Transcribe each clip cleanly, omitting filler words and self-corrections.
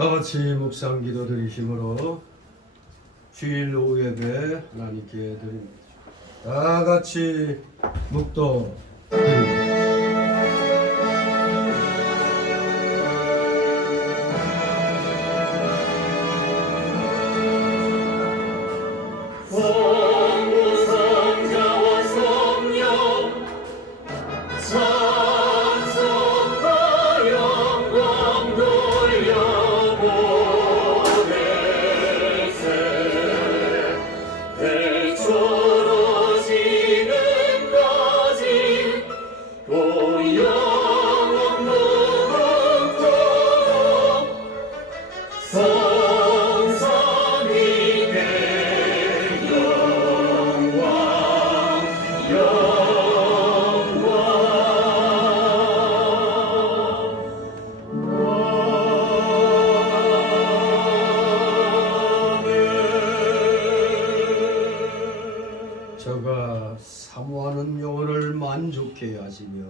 다같이 묵상 기도 드리심으로 주일 오후 예배 하나님께 드립니다. 다같이 묵도 드립니다. 저가 사모하는 영혼을 만족해 하시며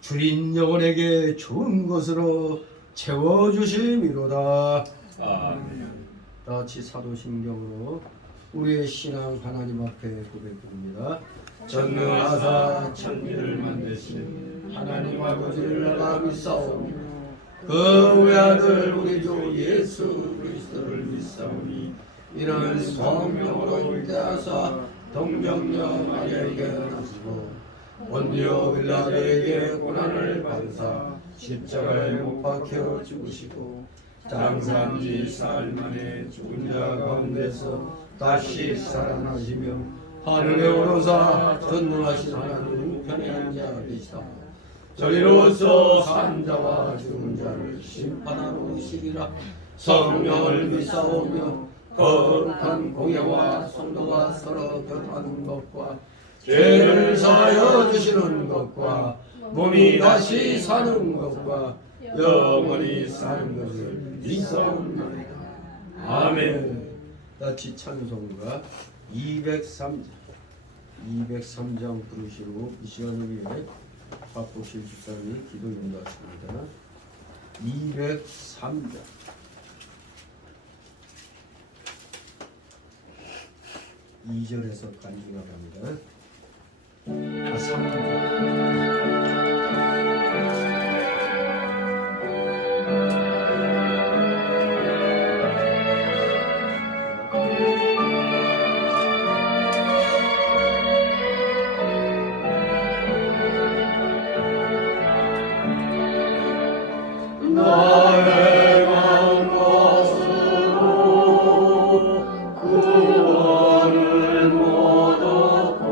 주린 영혼에게 좋은 것으로 채워주심이로다. 아멘. 다같이 사도신경으로 우리의 신앙 하나님 앞에 고백드립니다. 전능하사 천지를 만드신 하나님 아버지를 내가 믿사오며 그 외아들 우리 주 예수 그리스도를 믿사오니 이는 성령으로 일대하사 동정녀 마리아에게 나시고 본디오 빌라도에게 고난을 받으사 십자가에 못 박혀 죽으시고 장사한지 사흘 만에 죽은 자 가운데서 다시 살아나시며 하늘에 오르사 전능하신 하나님 우편에 앉아 계시다. 저리로서 산 자와 죽은 자를 심판하러 오시리라. 성령을 믿사오며 거룩한 공예와 성도가 서로 교통하는 것과 죄를 사하여 주시는 것과 몸이 다시 사는 것과 영원히 사는 것을 믿사옵나이다. 아멘. 다시 찬송가 203장 부르시고 이 시간을 위해 박복실 집사님이 기도 인도하십니다. 203장 2절에서 간주가 갑니다. 3절 구원을 못 얻고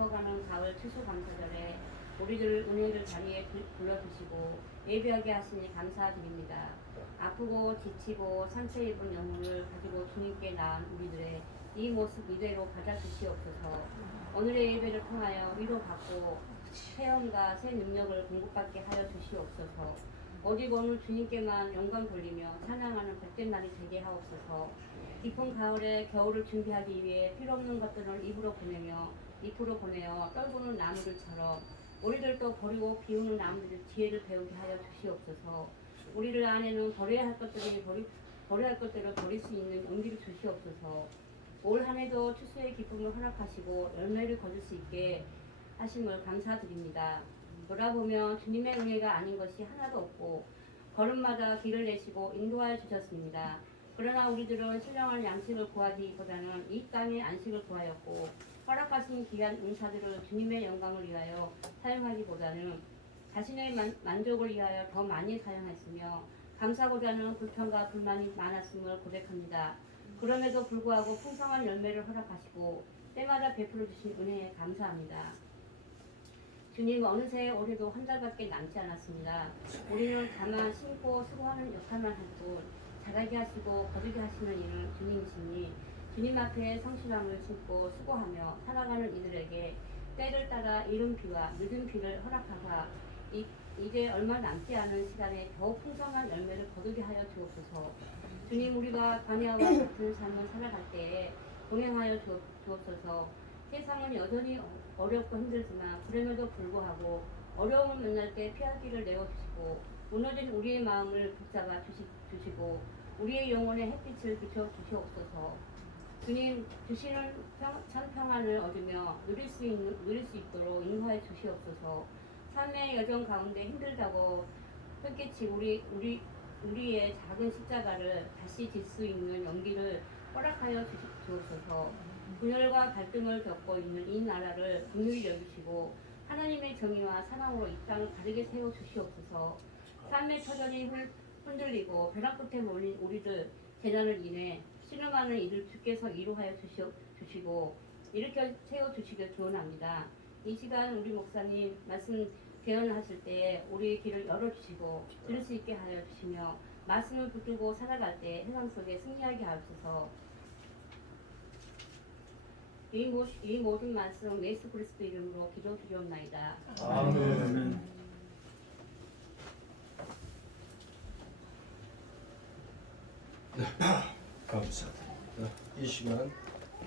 깊어가는 가을 추수감사절에 우리들 은혜를 자리에 불러주시고 예배하게 하시니 감사드립니다. 아프고 지치고 상처 입은 영혼을 가지고 주님께 나은 우리들의 이 모습 이대로 받아주시옵소서. 오늘의 예배를 통하여 위로받고 체험과 새 능력을 공급받게 하여 주시옵소서. 오직 오늘 주님께만 영광 돌리며 찬양하는 복된 날이 되게 하옵소서. 깊은 가을에 겨울을 준비하기 위해 필요없는 것들을 입으로 보내어 떨구는 나무들처럼 우리들도 버리고 비우는 나무들의 지혜를 배우게 하여 주시옵소서. 우리들 안에는 버려야 할 것들을 버릴 수 있는 용기를 주시옵소서. 올 한해도 추수의 기쁨을 허락하시고 열매를 거둘 수 있게 하심을 감사드립니다. 돌아보면 주님의 은혜가 아닌 것이 하나도 없고 걸음마다 길을 내시고 인도하여 주셨습니다. 그러나 우리들은 신령한 양식을 구하기보다는 이 땅의 안식을 구하였고 허락하신 귀한 은사들을 주님의 영광을 위하여 사용하기보다는 자신의 만족을 위하여 더 많이 사용했으며 감사보다는 불평과 불만이 많았음을 고백합니다. 그럼에도 불구하고 풍성한 열매를 허락하시고 때마다 베풀어 주신 은혜에 감사합니다. 주님, 어느새 올해도 한 달밖에 남지 않았습니다. 우리는 다만 심고 수고하는 역할만 할 뿐 자라게 하시고 거두게 하시는 이는 주님이시니 주님 앞에 성실함을 심고 수고하며 살아가는 이들에게 때를 따라 이른 비와 늦은 비를 허락하사 이제 얼마 남지 않은 시간에 더욱 풍성한 열매를 거두게 하여 주옵소서. 주님, 우리가 광야와 같은 삶을 살아갈 때에 동행하여 주옵소서. 세상은 여전히 어렵고 힘들지만 그럼에도 불구하고 어려움을 만날 때 피할 길을 내어주시고 무너진 우리의 마음을 붙잡아 주시고 우리의 영혼에 햇빛을 비춰 주시옵소서. 주님, 주시는 참 평안을 얻으며 누릴 수 있도록 인도하여 주시옵소서. 삶의 여정 가운데 힘들다고 헛개치 우리의 작은 십자가를 다시 질 수 있는 용기를 허락하여 주옵소서. 분열과 갈등을 겪고 있는 이 나라를 긍휼히 여기시고 하나님의 정의와 사랑으로 이 땅을 바르게 세워 주시옵소서. 삶의 터전이 흔들리고 벼랑 끝에 몰린 우리들 재난을 인해 신음하는 이들 주께서 위로하여 주시고 일으켜 세워 주시길 기원합니다. 이 시간 우리 목사님 말씀 개헌하실 때 우리의 길을 열어주시고 들을 수 있게 하여 주시며 말씀을 붙들고 살아갈 때 세상 속에 승리하게 하옵소서. 이 모든 말씀 예수 그리스도 이름으로 기도드리옵나이다. 아멘. 감사드립니다. 이 시간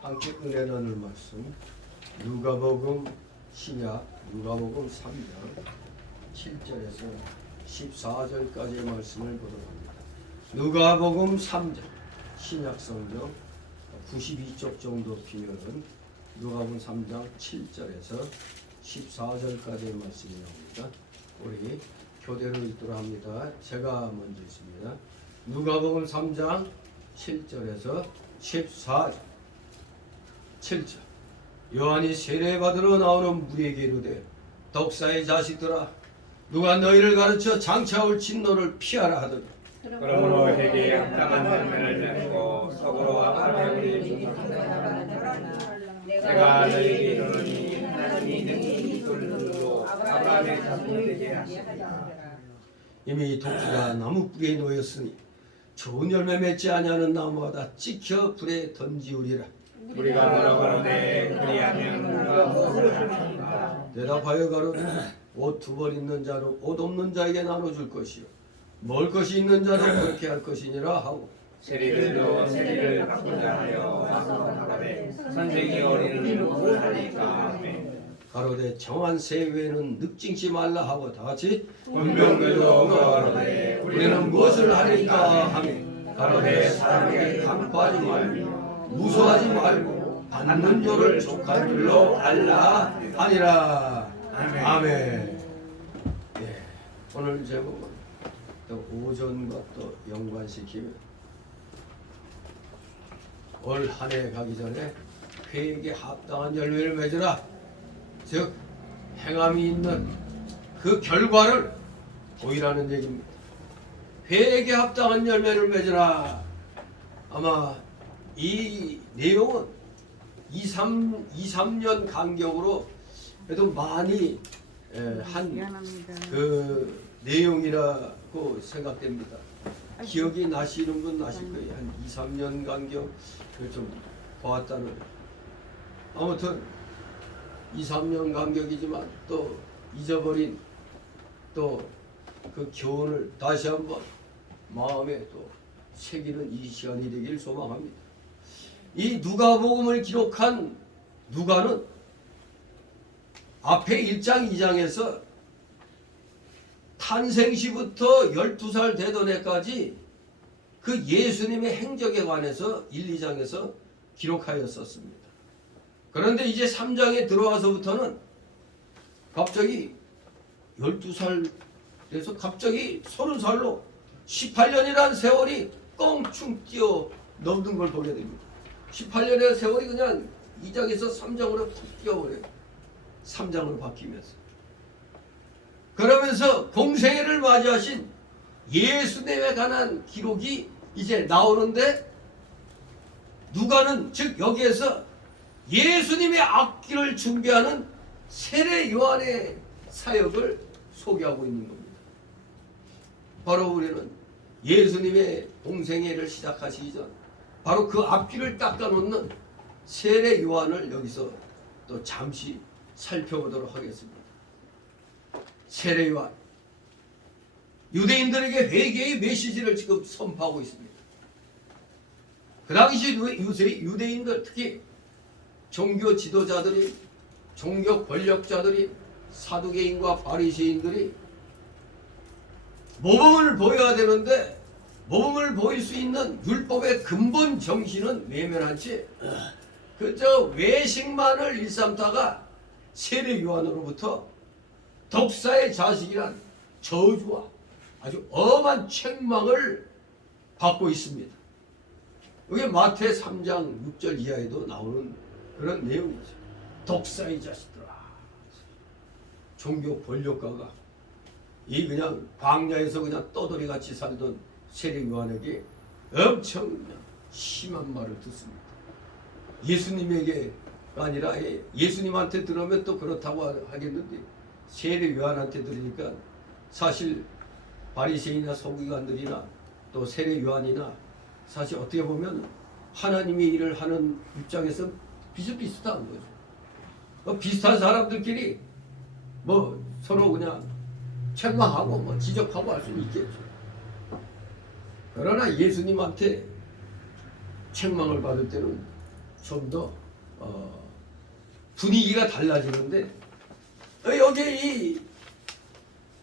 함께 은혜 나눌 말씀 누가복음 신약 누가복음 3장 7절에서 14절까지의 말씀을 보도록 합니다. 누가복음 3장 신약 성경 92쪽 정도 비면은 누가복음 3장 7절에서 14절까지의 말씀이 나옵니다. 우리 교대로 읽도록 합니다. 제가 먼저 있습니다. 누가복음 3장 7절에서 14절 7절 요한이 세례받으러 나오는 무리에게 이르되 독사의 자식들아 누가 너희를 가르쳐 장차 올 진노를 피하라 하더니 그러므로 회개에 합당한 열매를 맺고 서로 앞에 우리 내가 너희에게 이르노니 나는 이 능히 이끌로 아브라함의 자손이 되게 하시리라. 이미 독사가 나무 뿌리에 놓였으니 좋은 열매 맺지 아니하는 나무마다 찍혀 불에 던지우리라. 우리가 뭐라 가로되 그리하면 우리가 무엇을 하리까? 대답하여 가로되 옷 두 벌 있는 자로 옷 없는 자에게 나눠줄 것이요 먹을 것이 있는 자로 그렇게 할 것이니라 하고 세리들도 세리를 바꾸자 하여 와서 가로되 선생이 어린이를 무엇을 하리까? 아멘. 가로되 정한 새 외에는 늑징치 말라 하고 다같이 문병들도 가로되 우리는 무엇을 하리까 하며 가로되 사람에게 강구하지 말고 무소하지 말고 받는 조를 족한 줄로 알라 하니라. 아멘. 예, 오늘 제목은 또 오전과 또 연관시키면 올 한 해 가기 전에 회개에 합당한 열매를 맺으라. 즉 행함이 있는 그 결과를 보이라는 얘기입니다. 회개에 합당한 열매를 맺으라. 아마 이 내용은 2, 3년 간격으로 그래도 많이 한 미안합니다. 그 내용이라고 생각됩니다. 기억이 나시는 분 나실 거예요. 한 2, 3년 간격 좀 보았다는. 아무튼 2, 3년 간격이지만 또 잊어버린 또 그 교훈을 다시 한번 마음에 또 새기는 이 시간이 되길 소망합니다. 이 누가복음을 기록한 누가는 앞에 1장, 2장에서 탄생시부터 12살 되던 해까지 그 예수님의 행적에 관해서 1, 2장에서 기록하였었습니다. 그런데 이제 3장에 들어와서부터는 갑자기 12살 돼서 갑자기 30살로 18년이라는 세월이 껑충 뛰어 넘는 걸 보게 됩니다. 18년의 세월이 그냥 2장에서 3장으로 툭 뛰어버려요. 3장으로 바뀌면서. 그러면서 공생애를 맞이하신 예수님에 관한 기록이 이제 나오는데 누가는 즉 여기에서 예수님의 앞길을 준비하는 세례 요한의 사역을 소개하고 있는 겁니다. 바로 우리는 예수님의 공생애를 시작하시기 전 바로 그 앞길을 닦아놓는 세례 요한을 여기서 또 잠시 살펴보도록 하겠습니다. 세례 요한, 유대인들에게 회개의 메시지를 지금 선포하고 있습니다. 그 당시 유대인들, 특히 종교 지도자들이, 종교 권력자들이, 사두개인과 바리새인들이 모범을 보여야 되는데 모범을 보일 수 있는 율법의 근본 정신은 외면한 채 그저 외식만을 일삼다가 세례 요한으로부터 독사의 자식이란 저주와 아주 엄한 책망을 받고 있습니다. 이게 마태 3장 6절 이하에도 나오는 그런 내용이죠. 독사의 자식들아. 종교 권력가가 이 그냥 광야에서 그냥 떠돌이같이 살던 세례 요한에게 엄청 그냥 심한 말을 듣습니다. 예수님에게가 아니라 예수님한테 들으면 또 그렇다고 하겠는데 세례 요한한테 들으니까 사실 바리새인이나 서기관들이나 또 세례 요한이나 사실 어떻게 보면 하나님의 일을 하는 입장에서 비슷비슷한 거죠. 비슷한 사람들끼리 뭐 서로 그냥 책망하고 뭐 지적하고 할 수는 있겠죠. 그러나 예수님한테 책망을 받을 때는 좀 더 분위기가 달라지는데 여기 이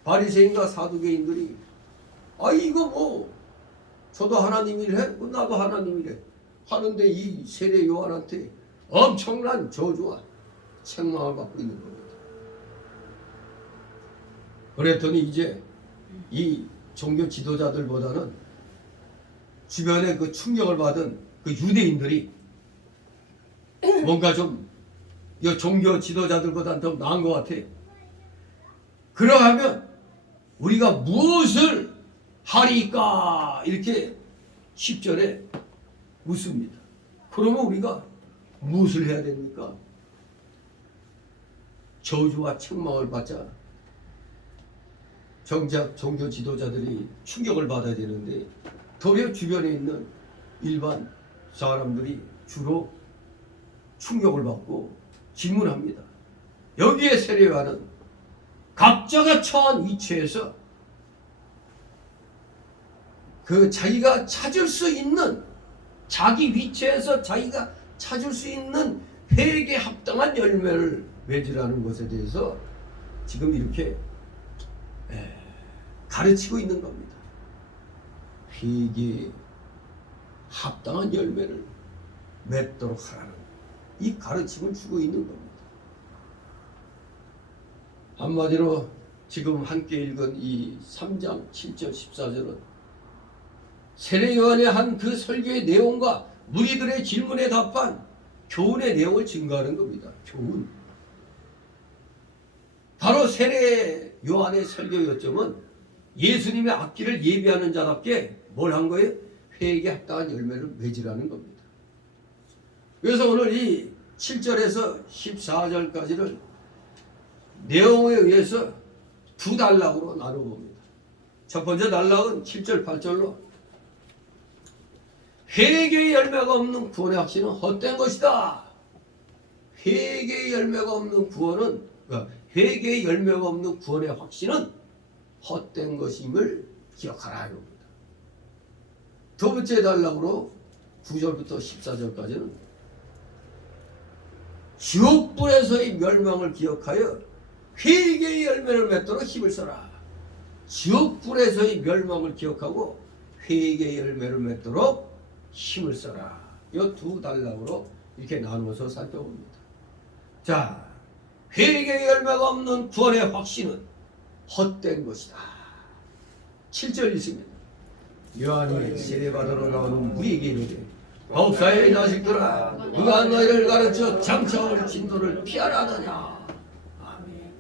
바리새인과 사두개인들이 이거 뭐 저도 하나님 일해? 나도 하나님 일해 하는데 이 세례 요한한테 엄청난 저주와 책망을 받고 있는 겁니다. 그랬더니 이제 이 종교 지도자들보다는 주변에 그 충격을 받은 그 유대인들이 뭔가 좀 이 종교 지도자들보다는 더 나은 것 같아. 그러하면 우리가 무엇을 하리까? 이렇게 10절에 묻습니다. 그러면 우리가 무엇을 해야 됩니까? 저주와 책망을 받자 정작 종교 지도자들이 충격을 받아야 되는데 도리어 주변에 있는 일반 사람들이 주로 충격을 받고 질문합니다. 여기에 세례 요한은 각자가 처한 위치에서 그 자기가 찾을 수 있는 자기 위치에서 자기가 찾을 수 있는 회개에 합당한 열매를 맺으라는 것에 대해서 지금 이렇게 가르치고 있는 겁니다. 회개에 합당한 열매를 맺도록 하라는 이 가르침을 주고 있는 겁니다. 한마디로 지금 함께 읽은 이 3장 7절 14절은 세례 요한의 한 그 설교의 내용과 무리들의 질문에 답한 교훈의 내용을 증거하는 겁니다. 교훈. 바로 세례 요한의 설교 요점은 예수님의 앞길을 예비하는 자답게 뭘 한 거예요? 회개에 합당한 열매를 맺으라는 겁니다. 그래서 오늘 이 7절에서 14절까지를 내용에 의해서 두 단락으로 나눠봅니다. 첫 번째 단락은 7절 8절로 회개의 열매가 없는 구원의 확신은 헛된 것이다. 회개의 열매가 없는 구원은 회개의 열매가 없는 구원의 확신은 헛된 것임을 기억하라 이겁니다. 두 번째 단락으로 9절부터 14절까지는 지옥불에서의 멸망을 기억하여 회개의 열매를 맺도록 힘을 써라. 지옥불에서의 멸망을 기억하고 회개의 열매를 맺도록 힘을 써라. 이 두 단락으로 이렇게 나누어서 살펴봅니다. 자, 회개의 열매가 없는 구원의 확신은 헛된 것이다. 7절 있습니다. 요한이 세례받으러 나오는 무리에게 이르되 법사의 자식들아 누가 너희를 가르쳐 장차올 진도를 피하라더냐. 아멘.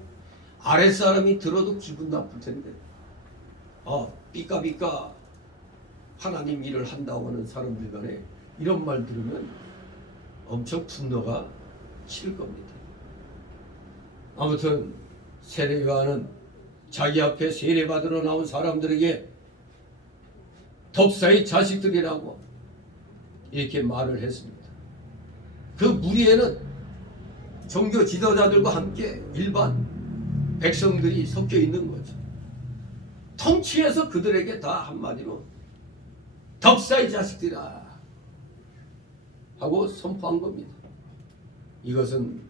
아랫사람이 들어도 기분 나쁠 텐데 삐까삐까 하나님 일을 한다고 하는 사람들 간에 이런 말 들으면 엄청 분노가 치를 겁니다. 아무튼 세례 요한은 자기 앞에 세례받으러 나온 사람들에게 독사의 자식들이라고 이렇게 말을 했습니다. 그 무리에는 종교 지도자들과 함께 일반 백성들이 섞여 있는 거죠. 통치해서 그들에게 다 한마디로 독사의 자식들이라 하고 선포한 겁니다. 이것은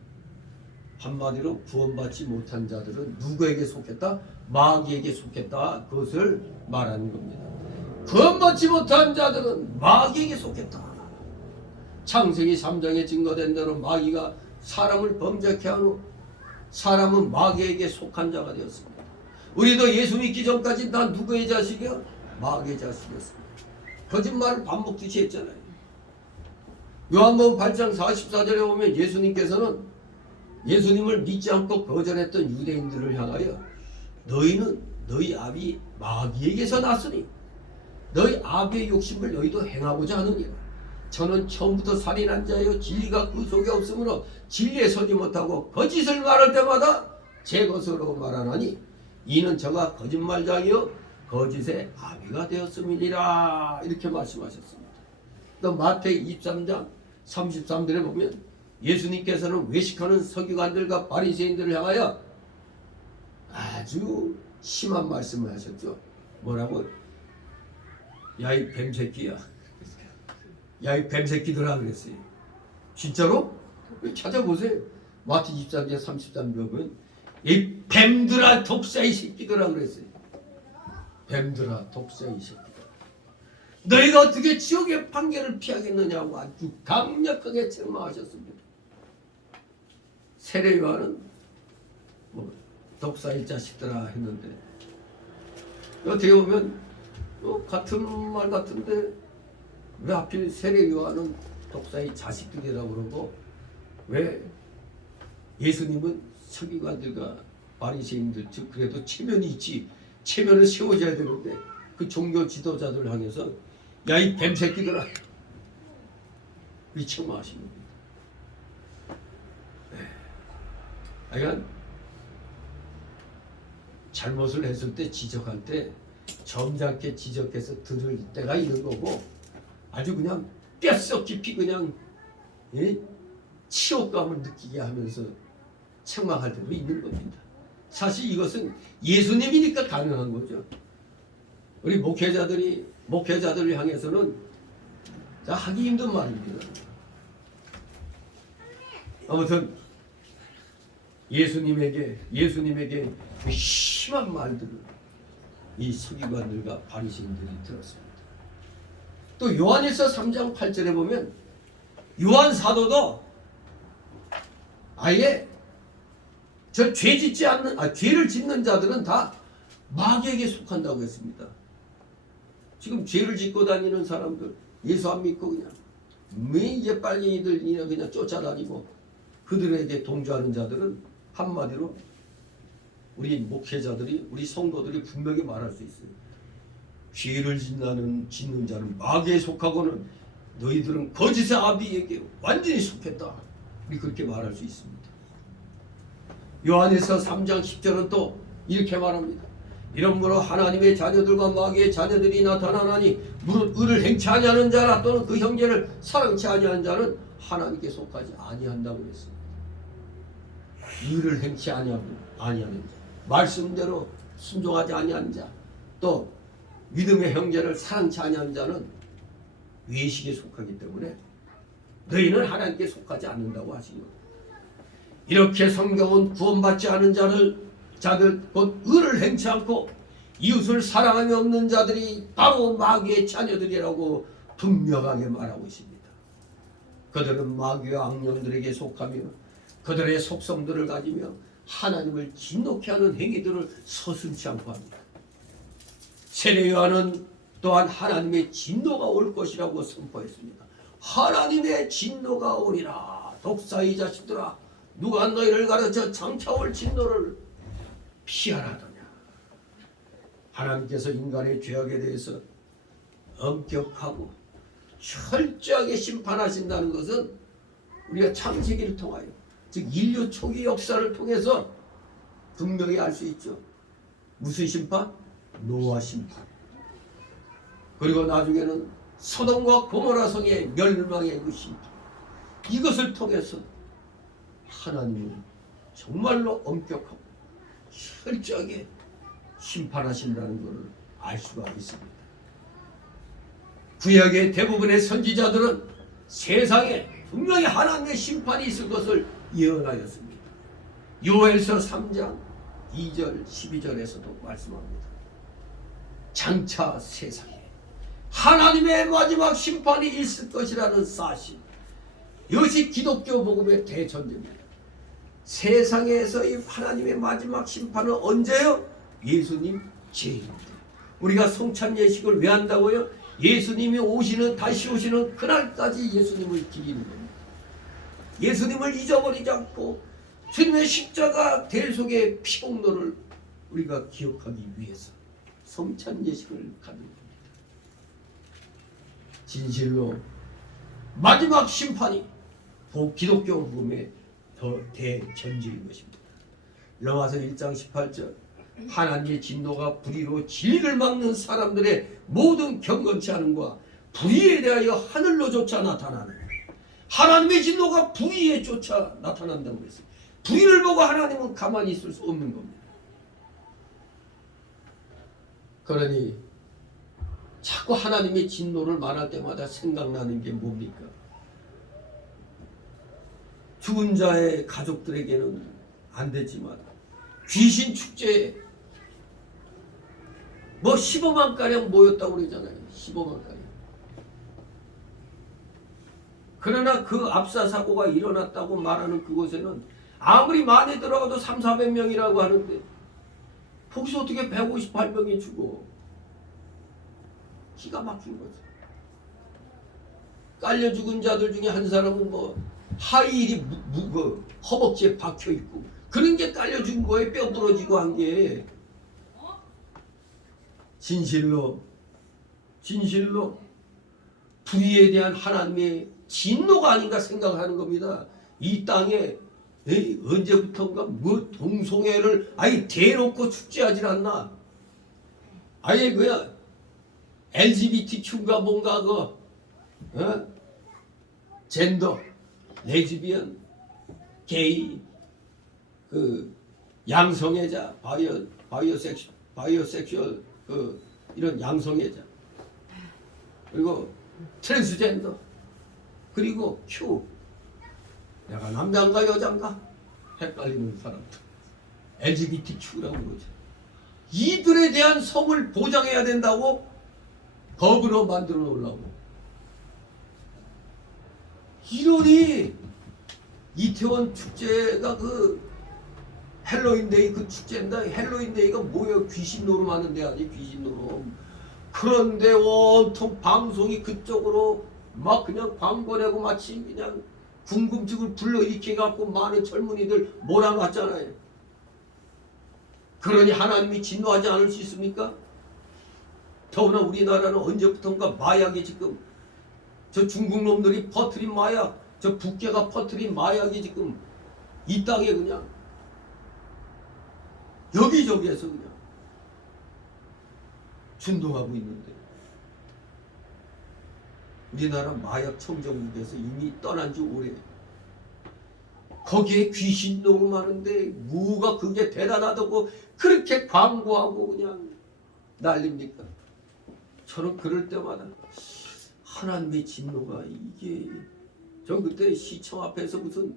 한마디로 구원받지 못한 자들은 누구에게 속했다? 마귀에게 속했다. 그것을 말하는 겁니다. 구원받지 못한 자들은 마귀에게 속했다. 창세기 3장에 증거된 대로 마귀가 사람을 범죄케 한 후 사람은 마귀에게 속한 자가 되었습니다. 우리도 예수 믿기 전까지 난 누구의 자식이야? 마귀의 자식이었습니다. 거짓말을 반복듯이 했잖아요. 요한복음 8장 44절에 보면 예수님께서는 예수님을 믿지 않고 거절했던 유대인들을 향하여 너희는 너희 아비 마귀에게서 났으니 너희 아비의 욕심을 너희도 행하고자 하느니라. 저는 처음부터 살인한 자여 진리가 그 속에 없으므로 진리에 서지 못하고 거짓을 말할 때마다 제 것으로 말하나니 이는 저가 거짓말장이요 거짓의 아비가 되었음이니라. 이렇게 말씀하셨습니다. 또 마태복음 23장 33절에 보면 예수님께서는 외식하는 서기관들과 바리새인들을 향하여 아주 심한 말씀을 하셨죠. 뭐라고? 야 이 뱀새끼야, 야 이 뱀새끼들아 그랬어요. 진짜로? 찾아보세요. 마태 23장 33절에 보면 이 뱀들아 독사의 새끼들아 그랬어요. 뱀들아 독사의 새끼들아, 너희가 어떻게 지옥의 판결을 피하겠느냐고 아주 강력하게 책망하셨습니다. 세례 요한은 독사의 자식들아 했는데 어떻게 보면 같은 말 같은데 왜 하필 세례 요한은 독사의 자식들이라고 그러고 왜 예수님은 서기관들과 바리새인들 즉 그래도 체면이 있지, 체면을 세워줘야 되는데 그 종교 지도자들을 향해서 야 이 뱀새끼들아 이 책망하십니다. 하여간 잘못을 했을 때 지적할 때 점잖게 지적해서 들을 때가 있는 거고 아주 그냥 뼛속 깊이 그냥 치욕감을 느끼게 하면서 책망할 때도 있는 겁니다. 사실 이것은 예수님이니까 가능한 거죠. 우리 목회자들을 향해서는 하기 힘든 말입니다. 아무튼 예수님에게 그 심한 말들을 이 서기관들과 바리새인들이 들었습니다. 또 요한일서 3장 8절에 보면 요한 사도도 아예 저 죄를 짓는 자들은 다 마귀에게 속한다고 했습니다. 지금 죄를 짓고 다니는 사람들 예수 안 믿고 그냥 매일 빨갱이들 그냥 쫓아다니고 그들에게 동조하는 자들은 한마디로 우리 목회자들이 우리 성도들이 분명히 말할 수 있어요. 죄를 짓는 자는 마귀에 속하고는 너희들은 거짓의 아비에게 완전히 속했다. 우리 그렇게 말할 수 있습니다. 요한에서 3장 10절은 또 이렇게 말합니다. 이러므로 하나님의 자녀들과 마귀의 자녀들이 나타나나니 무릇 의를 행치 아니하는 자라 또는 그 형제를 사랑치 아니하는 자는 하나님께 속하지 아니한다고 했습니다. 의를 행치 아니하는 자, 말씀대로 순종하지 아니하는 자, 또 믿음의 형제를 사랑치 아니하는 자는 외식에 속하기 때문에 너희는 하나님께 속하지 않는다고 하신 겁니다. 이렇게 성경은 구원받지 않은 자들 곧 의를 행치 않고 이웃을 사랑함이 없는 자들이 바로 마귀의 자녀들이라고 분명하게 말하고 있습니다. 그들은 마귀와 악령들에게 속하며 그들의 속성들을 가지며 하나님을 진노케 하는 행위들을 서슴지 않고 합니다. 세례 요한은 또한 하나님의 진노가 올 것이라고 선포했습니다. 하나님의 진노가 오리라. 독사의 자식들아, 누가 너희를 가르쳐 장차 올 진노를 피하라더냐. 하나님께서 인간의 죄악에 대해서 엄격하고 철저하게 심판하신다는 것은 우리가 창세기를 통하여, 즉 인류 초기 역사를 통해서 분명히 알 수 있죠. 무슨 심판? 노아 심판. 그리고 나중에는 소돔과 고모라 성의 멸망의 그 심판. 이것을 통해서 하나님은 정말로 엄격하고 철저하게 심판하신다는 것을 알 수가 있습니다. 구약의 대부분의 선지자들은 세상에 분명히 하나님의 심판이 있을 것을 예언하였습니다. 요엘서 3장 2절 12절에서도 말씀합니다. 장차 세상에 하나님의 마지막 심판이 있을 것이라는 사실, 이것이 기독교 복음의 대전제입니다. 세상에서의 하나님의 마지막 심판은 언제요? 예수님 재림 때. 우리가 성찬 예식을 왜 한다고요? 예수님이 다시 오시는 그날까지 예수님을 기리는 겁니다. 예수님을 잊어버리지 않고 주님의 십자가 대속의 피공로를 우리가 기억하기 위해서 성찬 예식을 갖는 겁니다. 진실로 마지막 심판이 기독교 복음의 더 대전제인 것입니다. 로마서 1장 18절, 하나님의 진노가 불의로 진리를 막는 사람들의 모든 경건치 않음과 불의에 대하여 하늘로조차 나타나는, 하나님의 진노가 불의에 쫓아 나타난다고 했어요. 불의를 보고 하나님은 가만히 있을 수 없는 겁니다. 그러니 자꾸 하나님의 진노를 말할 때마다 생각나는 게 뭡니까? 죽은 자의 가족들에게는 안 되지만 귀신 축제에 15만 가량 모였다고 그러잖아요. 15만 가량. 그러나 그 압사 사고가 일어났다고 말하는 그곳에는 아무리 많이 들어가도 300~400명이라고 하는데 거기서 어떻게 158명이 죽어? 기가 막힌 거죠. 깔려 죽은 자들 중에 한 사람은 하이힐이 허벅지에 박혀 있고 그런 게 깔려 죽은 거에 뼈 부러지고 한 게 진실로 불의에 대한 하나님의 진노가 아닌가 생각하는 겁니다. 이 땅에 언제부턴가 동성애를 아예 대놓고 축제하질 않나? 아예 LGBTQ가 뭔가 젠더, 레즈비언, 게이, 양성애자, 바이오섹슈얼, 이런 양성애자, 그리고 트랜스젠더, 그리고 Q, 내가 남자인가 여자인가 헷갈리는 사람들, LGBTQ라고 그러죠. 이들에 대한 성을 보장해야 된다고 법으로 만들어 놓으려고. 이러니 이태원 축제가 헬로윈데이 축제인데, 헬로윈데이가 뭐예요? 귀신 노름하는 데 아니, 귀신 노름. 그런데 온통 방송이 그쪽으로 막 그냥 광고 내고 마치 그냥 궁금증을 불러일으켜 갖고 많은 젊은이들 몰아놨잖아요. 그러니 하나님이 진노하지 않을 수 있습니까? 더구나 우리나라는 언제부턴가 마약이 지금, 저 중국 놈들이 퍼뜨린 마약, 저 북괴가 퍼뜨린 마약이 지금 이 땅에 그냥 여기저기에서 그냥 준동하고 있는데 우리나라 마약 청정국에서 이미 떠난 지 오래. 거기에 귀신 너무 많은데 뭐가 그게 대단하다고 그렇게 광고하고 그냥 난립니까? 저는 그럴 때마다 하나님의 진노가 이게 저 그때 시청 앞에서 무슨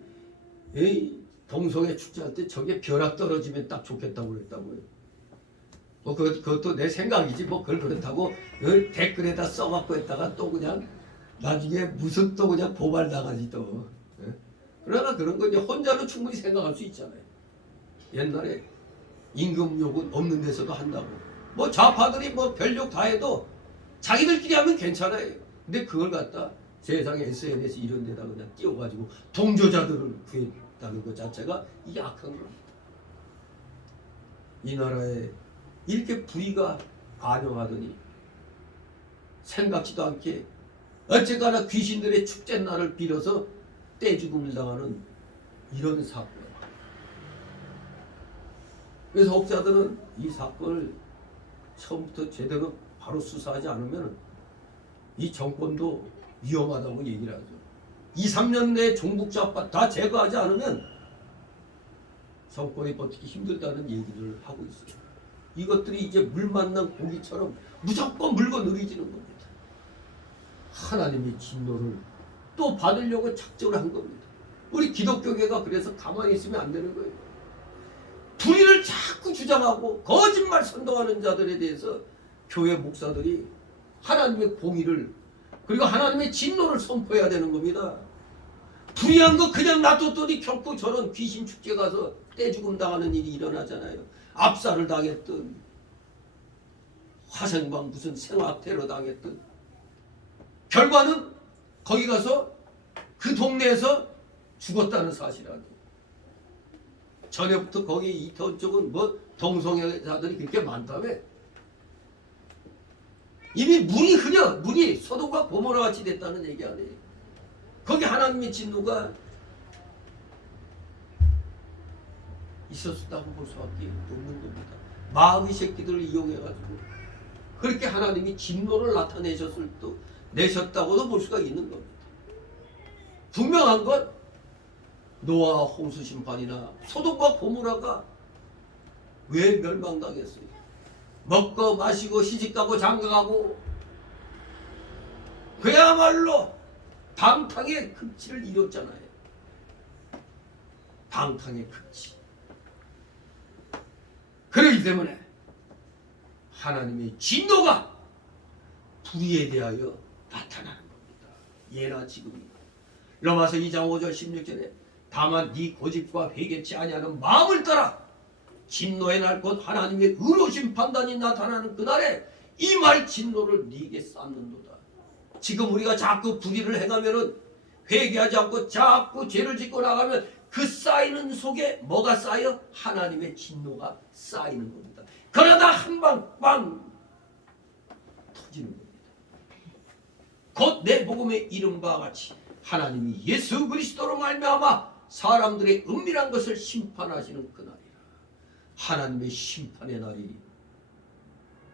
동성애 축제할 때 저게 벼락 떨어지면 딱 좋겠다고 그랬다고요. 뭐 그것도 내 생각이지 뭐 그걸 그렇다고 댓글에다 써갖고 했다가 또 그냥 나중에 무슨 또 그냥 고발 나가지 또. 그러나 그런 거 이제 혼자는 충분히 생각할 수 있잖아요. 옛날에 임금욕은 없는 데서도 한다고. 뭐 좌파들이 뭐 별욕 다 해도 자기들끼리 하면 괜찮아요. 근데 그걸 갖다 세상에 SNS 이런 데다 그냥 띄워가지고 동조자들을 구했다는 것 자체가 이게 악한 겁니다. 이 나라에 이렇게 불의가 관영하더니 생각지도 않게 어쨌거나 귀신들의 축제날을 빌어서 떼죽음을 당하는 이런 사건. 그래서 학자들은 이 사건을 처음부터 제대로 바로 수사하지 않으면 이 정권도 위험하다고 얘기를 하죠. 2, 3년 내에 종북좌파 다 제거하지 않으면 정권이 버티기 힘들다는 얘기를 하고 있어요. 이것들이 이제 물 만난 고기처럼 무조건 물고 늘어지는 겁니다. 하나님의 진노를 또 받으려고 작정을 한 겁니다. 우리 기독교계가 그래서 가만히 있으면 안 되는 거예요. 불의를 자꾸 주장하고 거짓말 선동하는 자들에 대해서 교회 목사들이 하나님의 공의를 그리고 하나님의 진노를 선포해야 되는 겁니다. 불의한 거 그냥 놔뒀더니 결코 저런 귀신 축제 가서 떼죽음 당하는 일이 일어나잖아요. 압살을 당했든 화생방 무슨 생화 테러 당했든 결과는 거기 가서 그 동네에서 죽었다는 사실이라고. 전에부터 거기 이태원 쪽은 뭐 동성애자들이 그렇게 많다며. 이미 물이 흐려 물이 소돔과 고모라 같이 됐다는 얘기 아니에요. 거기 하나님의 진노가 있었다고 볼 수밖에 없는 겁니다. 마귀 새끼들을 이용해가지고 그렇게 하나님이 진노를 내셨다고도 볼 수가 있는 겁니다. 분명한 건 노아와 홍수 심판이나 소돔과 고모라가 왜 멸망당했어요? 먹고 마시고 시집가고 장가가고 그야말로 방탕의 극치를 이뤘잖아요. 방탕의 극치. 그렇기 때문에 하나님의 진노가 불의에 대하여 나타나는 겁니다. 예나 지금이나. 로마서 2장 5절 16절에 다만 네 고집과 회개치 아니하는 마음을 따라 진노의 날 곧 하나님의 의로우신 판단이 나타나는 그날에 이 말 진노를 네게 쌓는도다. 지금 우리가 자꾸 불의를 행하면은 회개하지 않고 자꾸 죄를 짓고 나가면 그 쌓이는 속에 뭐가 쌓여? 하나님의 진노가 쌓이는 겁니다. 그러다 한 방 빵 터지는 겁니다. 곧 내 복음에 이른 바와 같이 하나님이 예수 그리스도로 말미암아 사람들의 은밀한 것을 심판하시는 그날이라. 하나님의 심판의 날이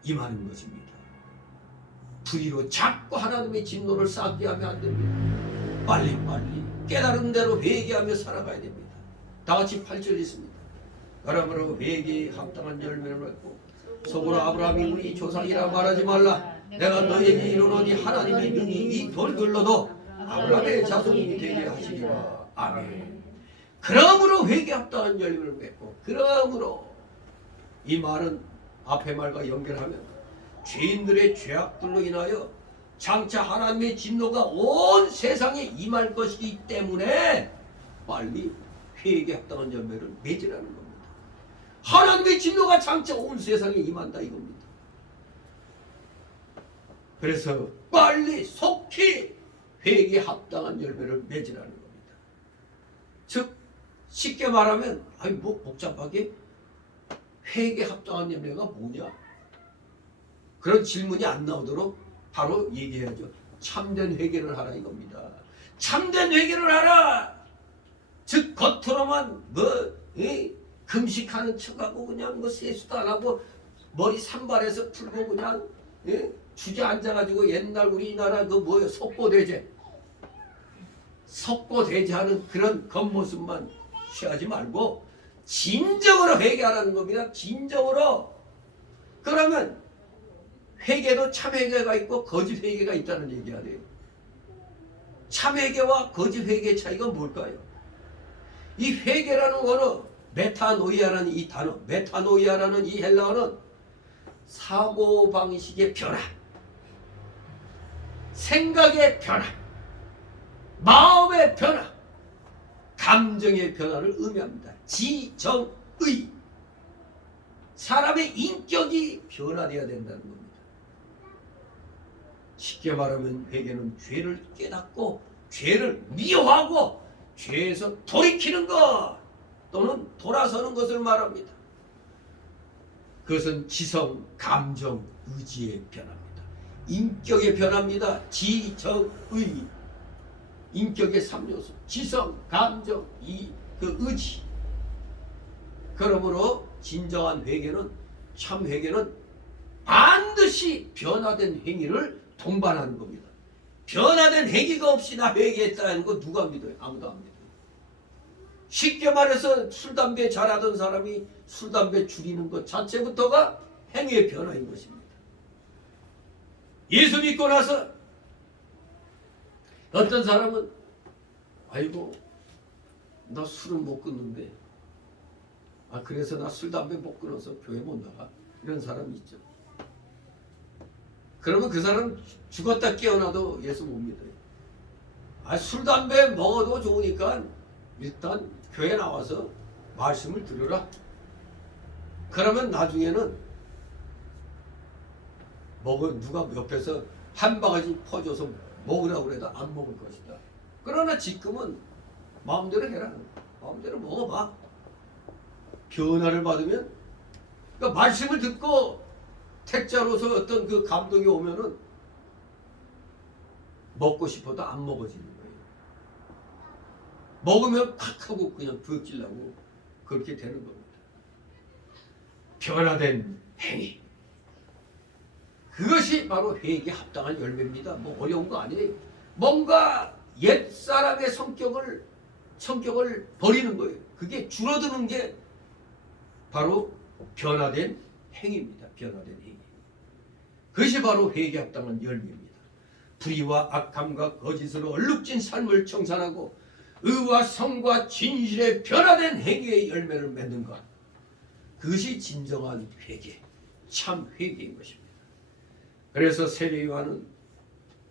임하는 것입니다. 불의로 자꾸 하나님의 진노를 쌓게 하면 안 됩니다. 빨리빨리 깨달은 대로 회개하며 살아가야 됩니다. 다 같이 8절 있습니다. 그러므로 회개에 합당한 열매를 맺고 속으로 아브라함이 우리 조상이라 말하지 말라. 내가 너에게 이르노니 하나님이 능히 이 돌들로도 아브라함의 자손이 되게 하시리라. 아멘. 그러므로 회개에 합당한 열매를 맺고 그러므로 이 말은 앞의 말과 연결하면 죄인들의 죄악들로 인하여 장차 하나님의 진노가 온 세상에 임할 것이기 때문에 빨리 회개에 합당한 열매를 맺으라는 겁니다. 하나님의 진노가 장차 온 세상에 임한다 이겁니다. 그래서 빨리 속히 회개에 합당한 열매를 맺으라는 겁니다. 즉 쉽게 말하면 아니 뭐 복잡하게 회개에 합당한 열매가 뭐냐? 그런 질문이 안 나오도록 바로 얘기해야죠. 참된 회개를 하라 이겁니다. 참된 회개를 하라. 즉 겉으로만 금식하는 척하고 그냥 뭐 세수도 안 하고 머리 산발해서 풀고 그냥 예? 주저앉아가지고 옛날 우리나라 그 뭐예요 석고대죄하는 그런 겉모습만 취하지 말고 진정으로 회개하라는 겁니다. 진정으로. 그러면 회개도 참 회개가 있고 거짓 회개가 있다는 얘기가 돼요. 참 회개와 거짓 회개의 차이가 뭘까요? 이 회개라는 거는 메타노이아라는 이 단어, 메타노이아라는 이 헬라어는 사고방식의 변화, 생각의 변화, 마음의 변화, 감정의 변화를 의미합니다. 지정의. 사람의 인격이 변화되어야 된다는 겁니다. 쉽게 말하면 회개는 죄를 깨닫고 죄를 미워하고 죄에서 돌이키는 것 또는 돌아서는 것을 말합니다. 그것은 지성, 감정, 의지의 변화입니다. 인격의 변화입니다. 지정의. 인격의 3요소. 지성, 감정, 그 의지. 그러므로 진정한 회개는 참 회개는 반드시 변화된 행위를 동반하는 겁니다. 변화된 행위가 없이 나 회개했다는 거 누가 믿어요? 아무도 안 믿어요. 쉽게 말해서 술, 담배 잘하던 사람이 술, 담배 줄이는 것 자체부터가 행위의 변화인 것입니다. 예수 믿고 나서 어떤 사람은 아이고 나 술은 못 끊는데 그래서 나 술, 담배 못 끊어서 교회 못 나가 이런 사람이 있죠. 그러면 그 사람 죽었다 깨어나도 예수 못 믿어요. 술, 담배 먹어도 좋으니까 일단 교회 나와서 말씀을 들으라. 그러면 나중에는 누가 옆에서 한 바가지 퍼줘서 먹으라고 그래도 안 먹을 것이다. 그러나 지금은 마음대로 해라. 마음대로 먹어봐. 변화를 받으면 그러니까 말씀을 듣고 택자로서 어떤 그 감동이 오면은 먹고 싶어도 안 먹어지는 거예요. 먹으면 팍 하고 그냥 부역질나고 그렇게 되는 겁니다. 변화된 행위. 그것이 바로 회개에 합당한 열매입니다. 뭐 어려운 거 아니에요. 뭔가 옛사람의 성격을 버리는 거예요. 그게 줄어드는 게 바로 변화된 행위입니다. 변화된 행위. 그것이 바로 회개에 합당한 열매입니다. 불의와 악함과 거짓으로 얼룩진 삶을 청산하고 의와 성과 진실에 변화된 행위의 열매를 맺는 것. 그것이 진정한 회개, 참 회개인 것입니다. 그래서 세례 요한은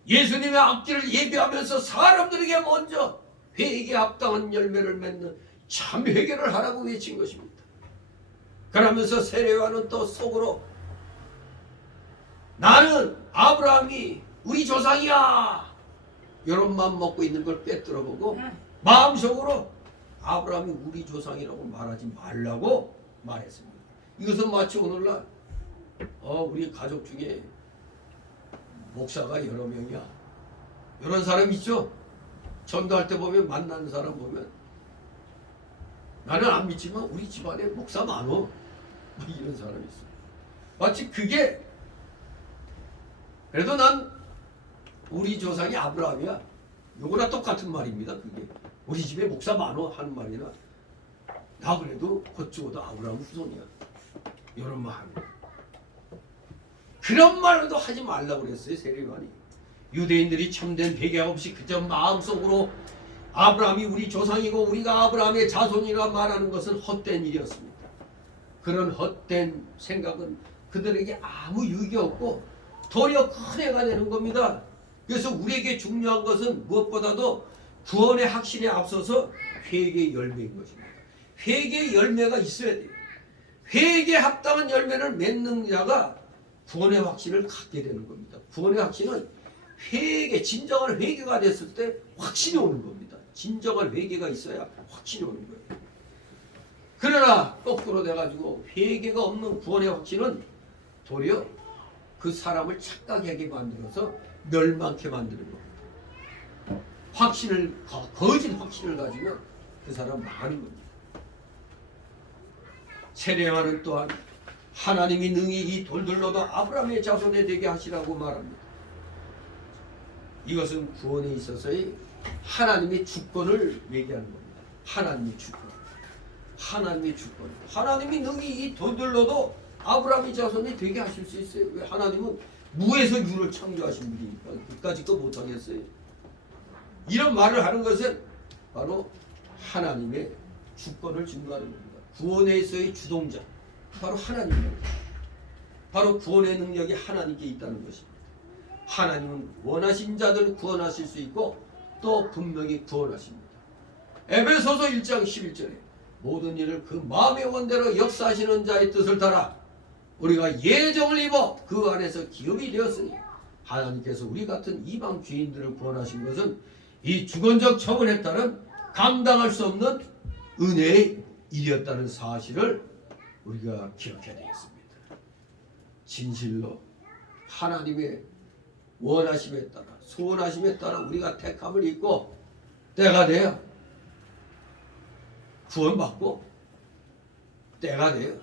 예수님의 앞길을 예비하면서 사람들에게 먼저 회개에 합당한 열매를 맺는 참 회개를 하라고 외친 것입니다. 그러면서 세례 요한은 또 속으로 나는 아브라함이 우리 조상이야 이런 마음 먹고 있는 걸 꿰뚫어보고 마음속으로 아브라함이 우리 조상이라고 말하지 말라고 말했습니다. 이것은 마치 오늘날 우리 가족 중에 목사가 여러 명이야. 이런 사람 있죠? 전도할 때 보면 만나는 사람 보면 나는 안 믿지만 우리 집안에 목사 많어. 이런 사람이 있어. 마치 그게 그래도 난 우리 조상이 아브라함이야. 요거나 똑같은 말입니다. 그게 우리 집에 목사 많어 하는 말이나 나 그래도 곧 죽어도 아브라함 후손이야. 이런 말 합니다. 그런 말도 하지 말라고 그랬어요. 세례요한이. 유대인들이 참된 회개가 없이 그저 마음속으로 아브라함이 우리 조상이고 우리가 아브라함의 자손이라 말하는 것은 헛된 일이었습니다. 그런 헛된 생각은 그들에게 아무 유익이 없고 도리어 큰 해가 되는 겁니다. 그래서 우리에게 중요한 것은 무엇보다도 구원의 확신에 앞서서 회개의 열매인 것입니다. 회개의 열매가 있어야 돼요. 회개에 합당한 열매를 맺는 자가 구원의 확신을 갖게 되는 겁니다. 구원의 확신은 진정한 회개가 됐을 때 확신이 오는 겁니다. 진정한 회개가 있어야 확신이 오는 거예요. 그러나 거꾸로 돼가지고 회개가 없는 구원의 확신은 도리어 그 사람을 착각하게 만들어서 멸망케 만드는 겁니다. 거짓 확신을 가지면 그 사람 망하는 겁니다. 세례 요한은 또한 하나님이 능히 이 돌들로도 아브라함의 자손에 되게 하시라고 말합니다. 이것은 구원에 있어서의 하나님의 주권을 얘기하는 겁니다. 하나님의 주권. 하나님의 주권. 하나님이 능히 이 돌들로도 아브라함의 자손이 되게 하실 수 있어요. 왜? 하나님은 무에서 유를 창조하신 분이니까 그까짓 거 못하겠어요. 이런 말을 하는 것은 바로 하나님의 주권을 증거하는 겁니다. 구원에서의 주동자 바로 하나님입니다. 바로 구원의 능력이 하나님께 있다는 것입니다. 하나님은 원하신 자들을 구원하실 수 있고 또 분명히 구원하십니다. 에베소서 1장 11절에 모든 일을 그 마음의 원대로 역사하시는 자의 뜻을 따라 우리가 예정을 입어 그 안에서 기업이 되었으니 하나님께서 우리 같은 이방 죄인들을 구원하신 것은 이 주권적 처분에 따른 감당할 수 없는 은혜의 일이었다는 사실을 우리가 기억해야 되겠습니다. 진실로 하나님의 원하심에 따라 소원하심에 따라 우리가 택함을 입고 때가 돼야 구원받고 때가 돼야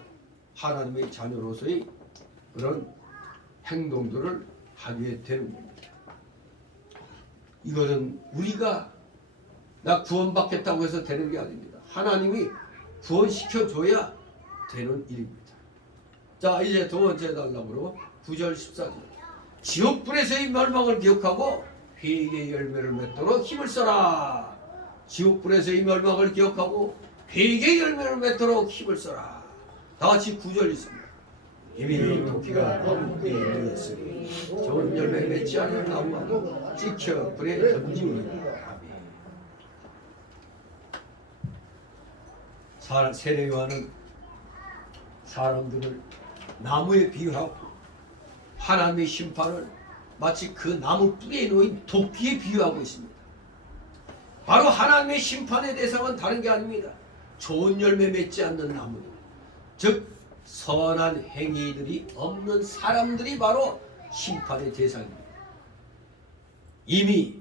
하나님의 자녀로서의 그런 행동들을 하게 되는 겁니다. 이거는 우리가 나 구원받겠다고 해서 되는 게 아닙니다. 하나님이 구원시켜줘야 되는 일입니다. 자, 이제 두 번째 단락으로 9절 14절 지옥불에서의 멸망을 기억하고 회개의 열매를 맺도록 힘을 써라. 지옥불에서의 멸망을 기억하고 회개의 열매를 맺도록 힘을 써라. 다 같이 9절 있습니다. 이미 도끼가 너무 누였으니 좋은 열매 맺지 않은 나무는 찍혀 불에 던지우리라. 세례 요한은 사람들을 나무에 비유하고 하나님의 심판을 마치 그 나무 뿌리에 놓인 도끼에 비유하고 있습니다. 바로 하나님의 심판의 대상은 다른 게 아닙니다. 좋은 열매 맺지 않는 나무들, 즉 선한 행위들이 없는 사람들이 바로 심판의 대상입니다. 이미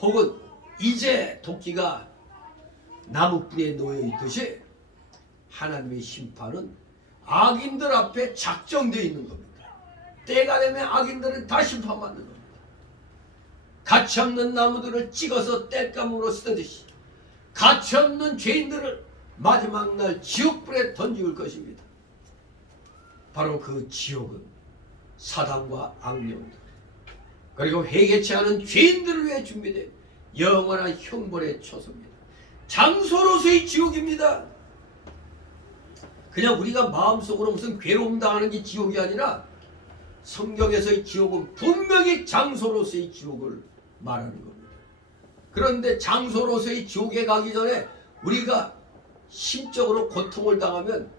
혹은 이제 도끼가 나무 뿌리에 놓여 있듯이 하나님의 심판은 악인들 앞에 작정되어 있는 겁니다. 때가 되면 악인들은 다 심판받는 겁니다. 가치 없는 나무들을 찍어서 땔감으로 쓰듯이 가치 없는 죄인들을 마지막 날 지옥불에 던지울 것입니다. 바로 그 지옥은 사단과 악령들 그리고 회개치 않은 죄인들을 위해 준비된 영원한 형벌의 처소입니다. 장소로서의 지옥입니다. 그냥 우리가 마음속으로 무슨 괴로움 당하는 게 지옥이 아니라 성경에서의 지옥은 분명히 장소로서의 지옥을 말하는 겁니다. 그런데 장소로서의 지옥에 가기 전에 우리가 심적으로 고통을 당하면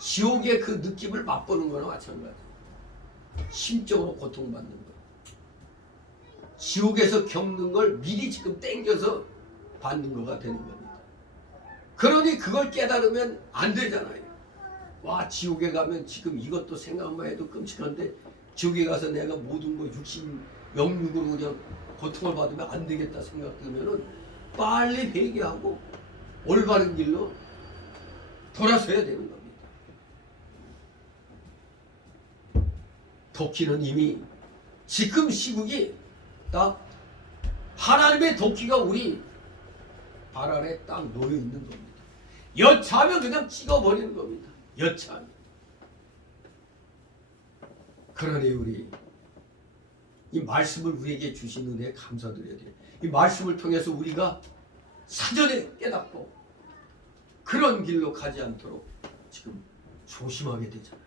지옥의 그 느낌을 맛보는 거나 마찬가지예요. 심적으로 고통받는 거. 지옥에서 겪는 걸 미리 지금 땡겨서 받는 거가 되는 겁니다. 그러니 그걸 깨달으면 안 되잖아요. 와, 지옥에 가면 지금 이것도 생각만 해도 끔찍한데 지옥에 가서 내가 모든 거 영육으로 그냥 고통을 받으면 안 되겠다 생각되면은 빨리 회개하고 올바른 길로 돌아서야 되는 겁니다. 도끼는 이미 지금 시국이 딱 하나님의 도끼가 우리 발 아래 딱 놓여 있는 겁니다. 여차하면 그냥 찍어버리는 겁니다. 여차하면. 그러니 우리 이 말씀을 우리에게 주신 은혜에 감사드려야 돼요. 이 말씀을 통해서 우리가 사전에 깨닫고 그런 길로 가지 않도록 지금 조심하게 되잖아요.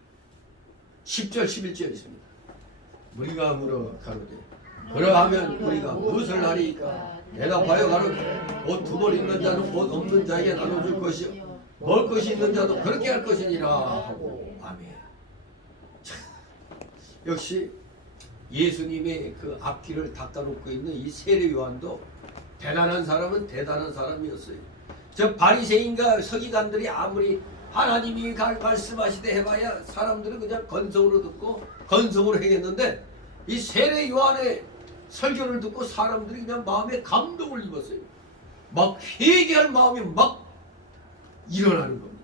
10절 11절 있습니다. 우리가 물어 가로되 그러하면 우리가 무엇을 하리이까? 대답하여 가로되 옷 두 벌 있는 자는 옷 없는 자에게 나눠줄 것이요 먹을 것이 있는 자도 그렇게 할 것이니라 하고. 아멘. 참, 역시 예수님의 그 앞길을 닦아놓고 있는 이 세례 요한도 대단한 사람은 대단한 사람이었어요. 저 바리새인과 서기관들이 아무리 하나님이 말씀하시되 해봐야 사람들은 그냥 건성으로 듣고 건성으로 행했는데 이 세례 요한의 설교를 듣고 사람들이 그냥 마음에 감동을 입었어요. 막 회개할 마음이 막 일어나는 겁니다.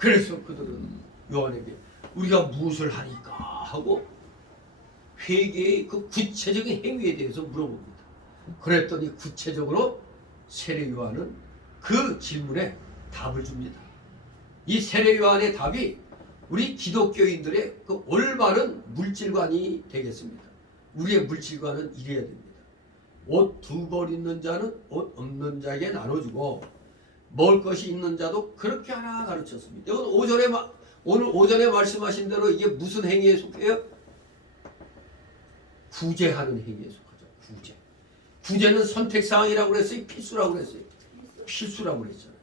그래서 그들은 요한에게 우리가 무엇을 하니까 하고 회개의 그 구체적인 행위에 대해서 물어봅니다. 그랬더니 구체적으로 세례 요한은 그 질문에 답을 줍니다. 이 세례 요한의 답이 우리 기독교인들의 그 올바른 물질관이 되겠습니다. 우리의 물질관은 이래야 됩니다. 옷 2벌 있는 자는 옷 없는 자에게 나눠주고 먹을 것이 있는 자도 그렇게 하나 가르쳤습니다. 이건 오늘 오전에 말씀하신 대로 이게 무슨 행위에 속해요? 구제하는 행위에 속하죠. 구제. 구제는 선택사항이라고 그랬어요? 필수라고 그랬어요? 필수라고 그랬잖아요.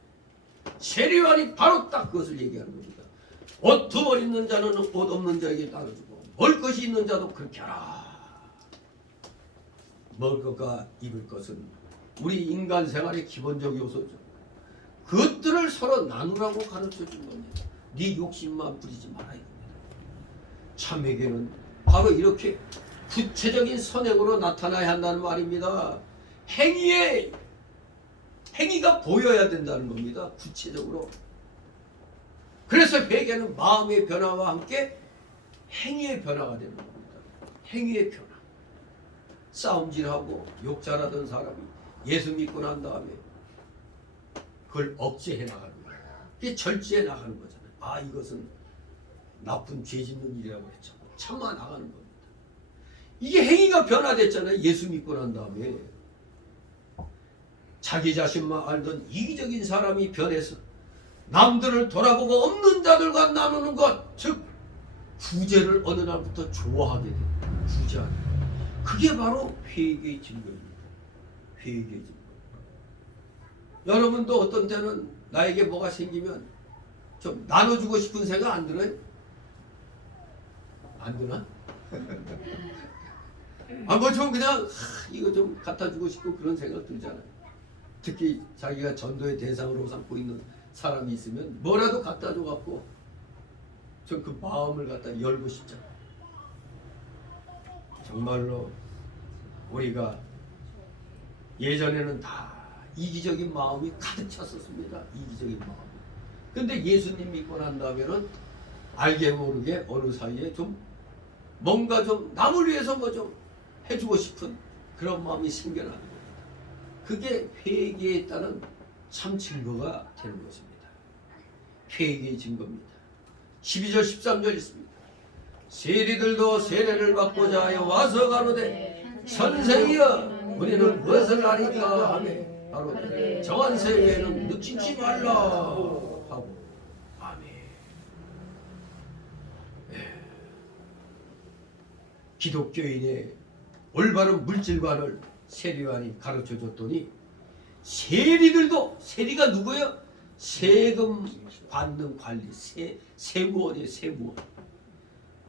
세례 요한이 바로 딱 그것을 얘기하는 겁니다. 옷 2벌 있는 자는 옷 없는 자에게 나눠주고 먹을 것이 있는 자도 그렇게 하라. 먹을 것과 입을 것은 우리 인간 생활의 기본적 요소죠. 그것들을 서로 나누라고 가르쳐 준 겁니다. 네 욕심만 부리지 마라 이겁니다. 참회계는 바로 이렇게 구체적인 선행으로 나타나야 한다는 말입니다. 행위가 보여야 된다는 겁니다. 구체적으로. 그래서 회개는 마음의 변화와 함께 행위의 변화가 되는 겁니다. 행위의 변화. 싸움질하고 욕잘하던 사람이 예수 믿고 난 다음에 그걸 억제해 나가는 거예요. 그게 절제해 나가는 거잖아요. 아, 이것은 나쁜 죄 짓는 일이라고 했잖아요. 참아 나가는 겁니다. 이게 행위가 변화됐잖아요. 예수 믿고 난 다음에. 자기 자신만 알던 이기적인 사람이 변해서 남들을 돌아보고 없는 자들과 나누는 것, 즉 구제를 어느 날부터 좋아하게 됩니다. 구제하는 것. 그게 바로 회개의 증거입니다. 회개의 증거. 여러분도 어떤 때는 나에게 뭐가 생기면 좀 나눠주고 싶은 생각 안 들어요? 안 드나? 뭐 좀 그냥 이거 좀 갖다 주고 싶고 그런 생각 들잖아요. 특히 자기가 전도의 대상으로 삼고 있는 사람이 있으면 뭐라도 갖다 줘갖고 좀 그 마음을 갖다 열고 싶잖아요. 정말로 우리가 예전에는 다 이기적인 마음이 가득 찼었습니다. 이기적인 마음. 근데 예수님 믿고 난 다음에는 알게 모르게 어느 사이에 좀 뭔가 좀 남을 위해서 뭐 좀 해주고 싶은 그런 마음이 생겨나는 겁니다. 그게 회개에 따른 참 증거가 되는 것입니다. 회개의 증거입니다. 12절 13절 있습니다. 세리들도 세례를 받고자 하여 와서 가로되 선생이여 우리는 무엇을 하리까 하며 바로 정한 세례는 늦추지 말라 하고. 아멘. 기독교인의 올바른 물질관을 세리요한이 가르쳐 줬더니 세리들도, 세리가 누구예요? 세금 받는 관리, 세무원이에요. 세무원.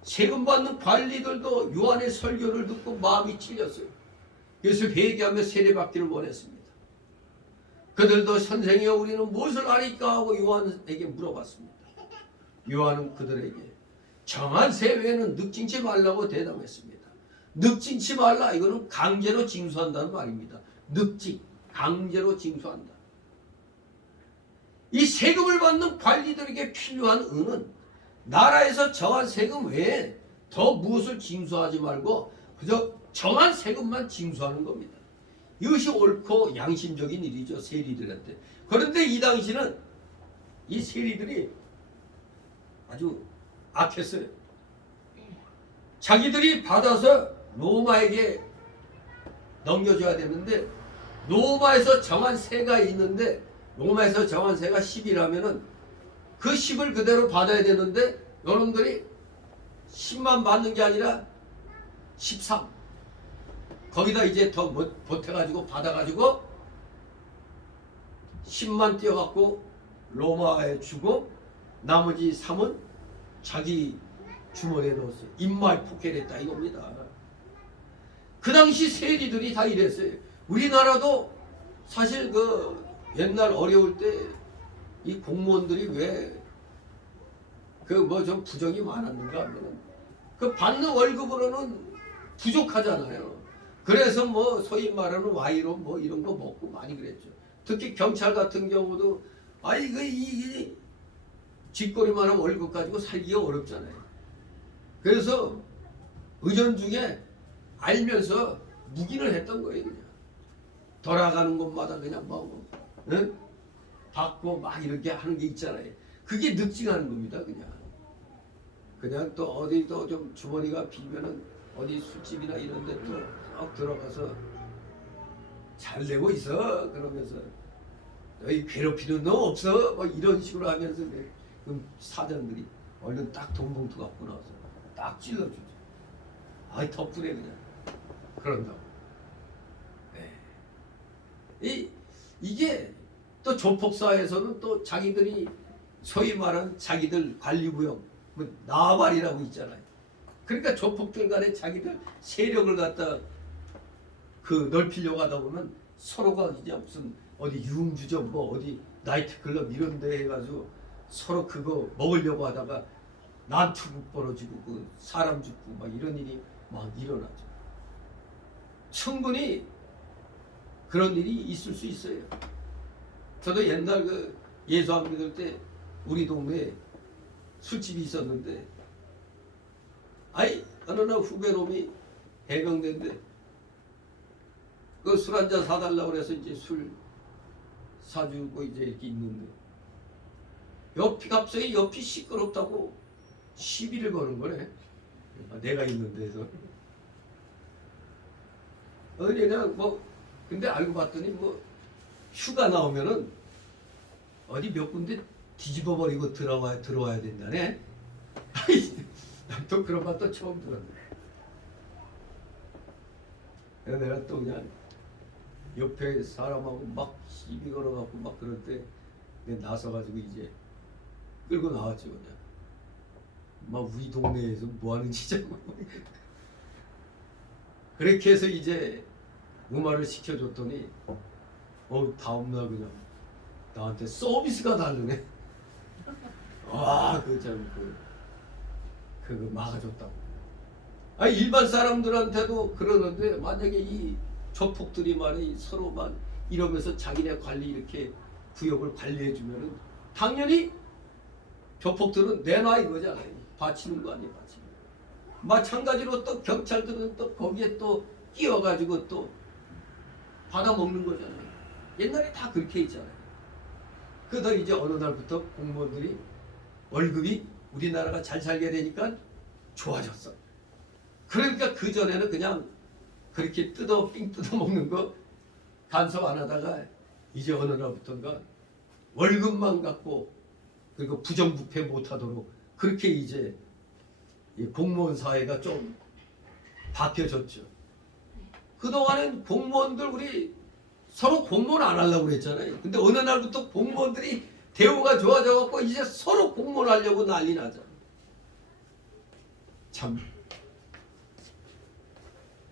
세금 받는 관리들도 요한의 설교를 듣고 마음이 찔렸어요. 그래서 회개하며 세례받기를 원했습니다. 그들도 선생이여 우리는 무엇을 하리까 하고 요한에게 물어봤습니다. 요한은 그들에게 정한 세외에는 늑징치 말라고 대답했습니다. 늑징치 말라, 이거는 강제로 징수한다는 말입니다. 늑징, 강제로 징수한다. 이 세금을 받는 관리들에게 필요한 은은 나라에서 정한 세금 외에 더 무엇을 징수하지 말고 그저 정한 세금만 징수하는 겁니다. 이것이 옳고 양심적인 일이죠, 세리들한테. 그런데 이 당시는 이 세리들이 아주 악했어요. 자기들이 받아서 로마에게 넘겨줘야 되는데 로마에서 정한 세가 있는데 로마에서 정한 세가 10이라면은 그 10을 그대로 받아야 되는데 여러분들이 10만 받는 게 아니라 13 거기다 이제 더 보태가지고 받아가지고 10만 띄어갖고 로마에 주고 나머지 3은 자기 주머니에 넣었어요. 입마에 포켓했다 이겁니다. 그 당시 세리들이 다 이랬어요. 우리나라도 사실 그 옛날 어려울 때 이 공무원들이 왜 그 뭐 좀 부정이 많았는가 하면 그 받는 월급으로는 부족하잖아요. 그래서 뭐 소위 말하는 와이로 뭐 이런 거 먹고 많이 그랬죠. 특히 경찰 같은 경우도 이 쥐꼬리만한 월급 가지고 살기가 어렵잖아요. 그래서 의전중에 알면서 묵인을 했던 거예요. 그냥 돌아가는 곳마다 그냥 뭐 응? 받고 막 이렇게 하는 게 있잖아요. 그게 늑증하는 겁니다. 그냥 또 어디 또 좀 주머니가 비면은 어디 술집이나 이런 데 또 들어가서 잘 되고 있어 그러면서 너희 괴롭히는 너 없어 뭐 이런 식으로 하면서 그럼 사장들이 얼른 딱 돈봉투 갖고 나와서 딱 찔러주죠. 아이 덕분에 그냥 그런다고. 네. 이게 또 조폭사에서는 또 자기들이 소위 말하는 자기들 관리구역 뭐 나발이라고 있잖아요. 그러니까 조폭들 간에 자기들 세력을 갖다 그 넓히려고 하다 보면 서로가 이제 무슨 어디 유흥주점 뭐 어디 나이트클럽 이런 데 해가지고 서로 그거 먹으려고 하다가 난투극 벌어지고 그 사람 죽고 막 이런 일이 막 일어나죠. 충분히 그런 일이 있을 수 있어요. 저도 옛날 그 예수 안 믿을 때 우리 동네에 술집이 있었는데 아이 어느 날 후배놈이 해병대인데 그 술 한잔 사달라고 그래서 이제 술 사주고 이제 이렇게 있는데 갑자기 옆이 시끄럽다고 시비를 거는 거네. 내가 있는 데서 그냥 뭐 근데 알고 봤더니 뭐 휴가 나오면은 어디 몇 군데 뒤집어 버리고 들어와야 된다네. 또 그런 것도 처음 들었네. 그래서 내가 또 그냥 옆에 사람하고 막 시비 걸어갖고 막 그럴 때 나서가지고 이제 끌고 나왔죠. 그냥 막 우리 동네에서 뭐 하는 짓이냐고. 그렇게 해서 이제 음악을 시켜줬더니 다음날 그냥 나한테 서비스가 다르네. 와, 그거 막아줬다고. 일반 사람들한테도 그러는데 만약에 이 조폭들이 말이 서로만 이러면서 자기네 관리 이렇게 구역을 관리해주면은 당연히 조폭들은 내놔 이거잖아요. 바치는 거 아니에요, 바치는 거. 마찬가지로 또 경찰들은 또 거기에 또 끼어가지고 또 받아먹는 거잖아요. 옛날에 다 그렇게 있잖아요. 그러다 이제 어느 날부터 공무원들이 월급이 우리나라가 잘 살게 되니까 좋아졌어. 그러니까 그 전에는 그냥 그렇게 삥 뜯어 먹는 거 간섭 안 하다가 이제 어느 날부터인가 월급만 갖고 그리고 부정부패 못하도록 그렇게 이제 공무원 사회가 좀 바뀌어졌죠. 그동안엔 공무원들 우리 서로 공무원 안 하려고 그랬잖아요. 근데 어느 날부터 공무원들이 대우가 좋아져갖고 이제 서로 공무원 하려고 난리 나잖아요. 참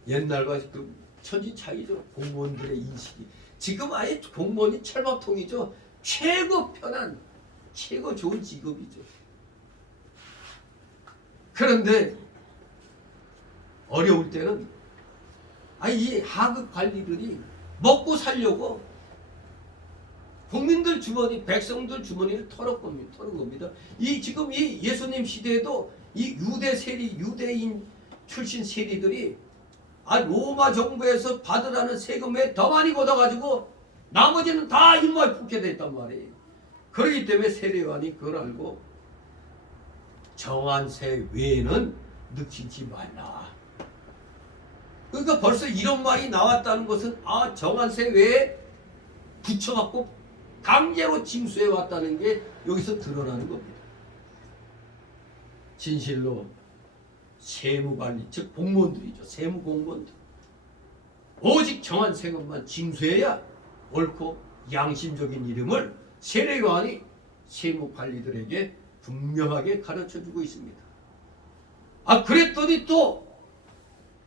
옛날과 그 천지 차이죠. 공무원들의 인식이. 지금 아예 공무원이 철밥통이죠. 최고 편한, 최고 좋은 직업이죠. 그런데 어려울 때는 이 하급 관리들이 먹고 살려고 국민들 주머니, 백성들 주머니를 털은 겁니다. 지금 이 예수님 시대에도 이 유대인 출신 세리들이 로마 정부에서 받으라는 세금에 더 많이 걷어가지고 나머지는 다 입맛 품게 됐단 말이에요. 그렇기 때문에 세례요한이 그걸 알고 정한세 외에는 늑치지 말라. 그러니까 벌써 이런 말이 나왔다는 것은 정한세 외에 붙여갖고 강제로 징수해 왔다는 게 여기서 드러나는 겁니다. 진실로 세무관리, 즉 공무원들이죠. 세무공무원들. 오직 정한 세금만 징수해야 옳고 양심적인 이름을 세례요한이 세무관리들에게 분명하게 가르쳐주고 있습니다. 그랬더니 또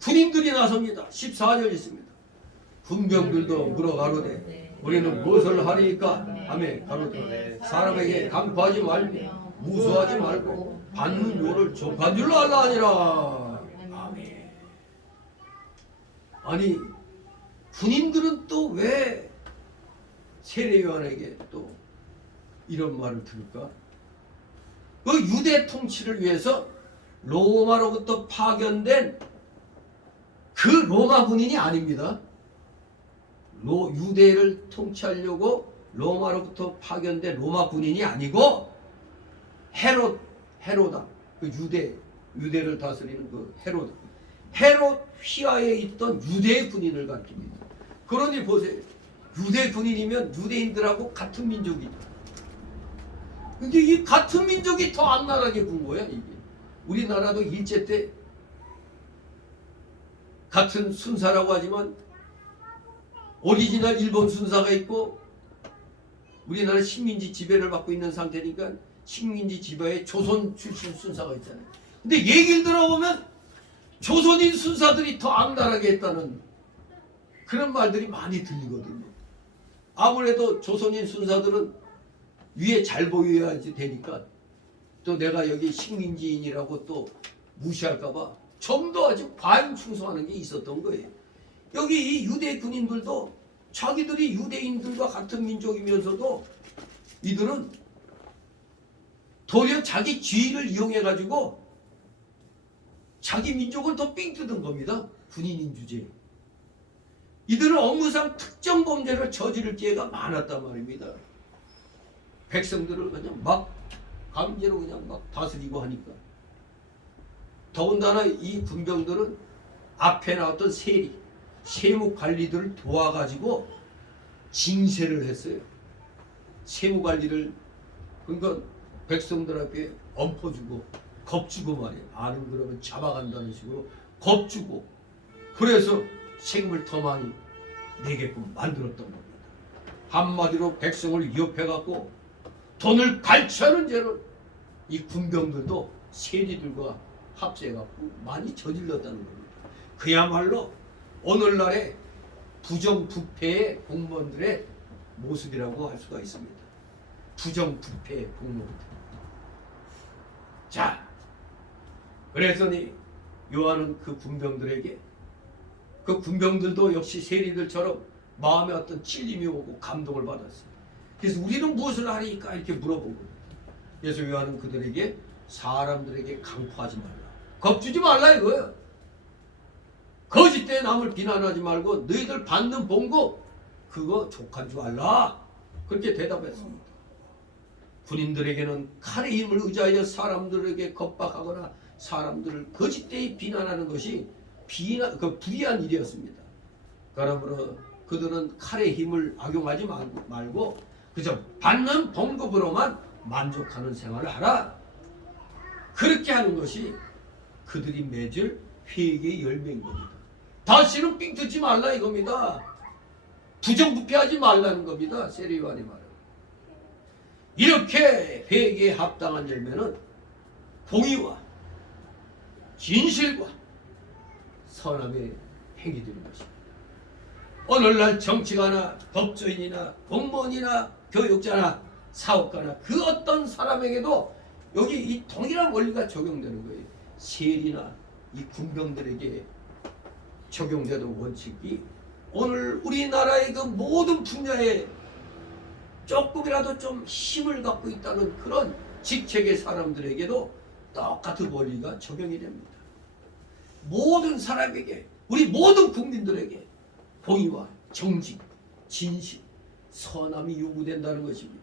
군인들이 나섭니다. 14절 있습니다. 군병들도 물어가로되 우리는 무엇을 하리까 하며 가로되 사람에게 강포하지 말고 무수하지 말고 받는 요를 족한 줄로 알라 하니라. 아멘. 아니 군인들은 또 왜 세례요한에게 또 이런 말을 들을까? 그 유대 통치를 위해서 로마로부터 파견된 그 로마 군인이 아닙니다. 유대를 통치하려고 로마로부터 파견된 로마 군인이 아니고 헤로다, 그 유대를 다스리는 그 헤롯 휘하에 있던 유대 군인을 가르칩니다. 그러니 보세요. 유대 군인이면 유대인들하고 같은 민족이죠. 근데 이 같은 민족이 더 악랄하게 군 거야, 이게. 우리나라도 일제 때 같은 순사라고 하지만 오리지널 일본 순사가 있고 우리나라 식민지 지배를 받고 있는 상태니까 식민지 지배에 조선 출신 순사가 있잖아요. 근데 얘기를 들어보면 조선인 순사들이 더 악랄하게 했다는 그런 말들이 많이 들리거든요. 아무래도 조선인 순사들은 위에 잘 보여야지 되니까 또 내가 여기 식민지인이라고 또 무시할까봐 좀 더 아주 과잉충성하는 게 있었던 거예요. 여기 이 유대 군인들도 자기들이 유대인들과 같은 민족이면서도 이들은 도리어 자기 지위를 이용해가지고 자기 민족을 더 삥 뜯은 겁니다. 군인인 주제에. 이들은 업무상 특정 범죄를 저지를 기회가 많았단 말입니다. 백성들을 그냥 막 강제로 그냥 막 다스리고 하니까. 더군다나 이 군병들은 앞에 나왔던 세무 관리들을 도와가지고 징세를 했어요. 세무 관리를 그러니까 백성들 앞에 엎어주고 겁주고 말이에요. 아는 그러면 잡아간다는 식으로 겁주고 그래서 세금을 더 많이 내게끔 만들었던 겁니다. 한마디로 백성을 위협해갖고 돈을 갈취하는 죄를 이 군병들도 세리들과 합세해갖고 많이 저질렀다는 겁니다. 그야말로 오늘날의 부정부패의 공무원들의 모습이라고 할 수가 있습니다. 부정부패의 공무원들. 자, 그래서니 요한은 그 군병들에게 그 군병들도 역시 세리들처럼 마음에 어떤 찔림이 오고 감동을 받았어요. 그래서 우리는 무엇을 하리까 이렇게 물어보고 그래서 요한은 그들에게 사람들에게 강포하지 말라. 겁주지 말라 이거예요. 거짓된 남을 비난하지 말고 너희들 받는 봉급 그거 족한 줄 알라. 그렇게 대답했습니다. 군인들에게는 칼의 힘을 의지하여 사람들에게 겁박하거나 사람들을 거짓되이 비난하는 것이 불의한 일이었습니다. 그러므로 그들은 칼의 힘을 악용하지 말고 그저 받는 봉급으로만 만족하는 생활을 하라. 그렇게 하는 것이 그들이 맺을 회개의 열매인 겁니다. 다시는 삥 뜯지 말라 이겁니다. 부정부패하지 말라는 겁니다. 세례요한이 말은. 이렇게 회개에 합당한 열매는 공의와 진실과 선함의 행위들인 것입니다. 오늘날 정치가나 법조인이나 공무원이나 교육자나 사업가나 그 어떤 사람에게도 여기 이 동일한 원리가 적용되는 거예요. 세리나 이 군병들에게 적용되는 원칙이 오늘 우리나라의 그 모든 분야에 조금이라도 좀 힘을 갖고 있다는 그런 직책의 사람들에게도 똑같은 원리가 적용이 됩니다. 모든 사람에게 우리 모든 국민들에게 공의와 정직, 진실, 선함이 요구된다는 것입니다.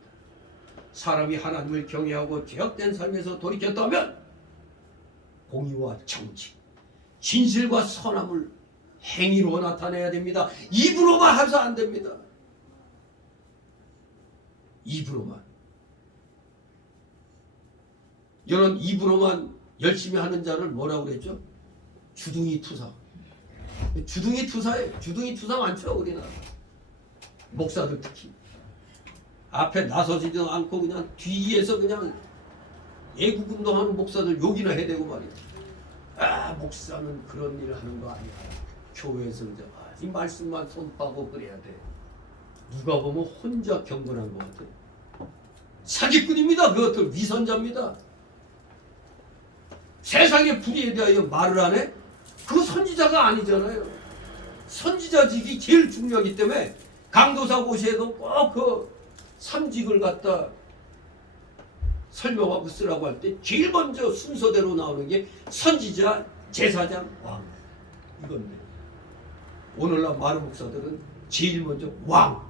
사람이 하나님을 경외하고 죄악된 삶에서 돌이켰다면 공의와 정직, 진실과 선함을 행위로 나타내야 됩니다. 입으로만 해서 안 됩니다. 입으로만. 이런 입으로만 열심히 하는 자를 뭐라고 그랬죠? 주둥이 투사. 주둥이 투사예요. 주둥이 투사 많죠 우리나라. 목사들 특히. 앞에 나서지도 않고 그냥 뒤에서 그냥 애국운동하는 목사들 욕이나 해대고 말이야. 아 목사는 그런 일을 하는 거 아니야. 교회에서 이제 이 말씀만 손빠고 그래야 돼. 누가 보면 혼자 경건한 것 같아. 사기꾼입니다. 그것들 위선자입니다. 세상의 불의에 대하여 말을 안 해? 그거 선지자가 아니잖아요. 선지자직이 제일 중요하기 때문에 강도사 고시에도 꼭 그 삼직을 갖다 설명하고 쓰라고 할 때 제일 먼저 순서대로 나오는 게 선지자, 제사장, 왕 이건데 오늘날 많은 목사들은 제일 먼저 왕,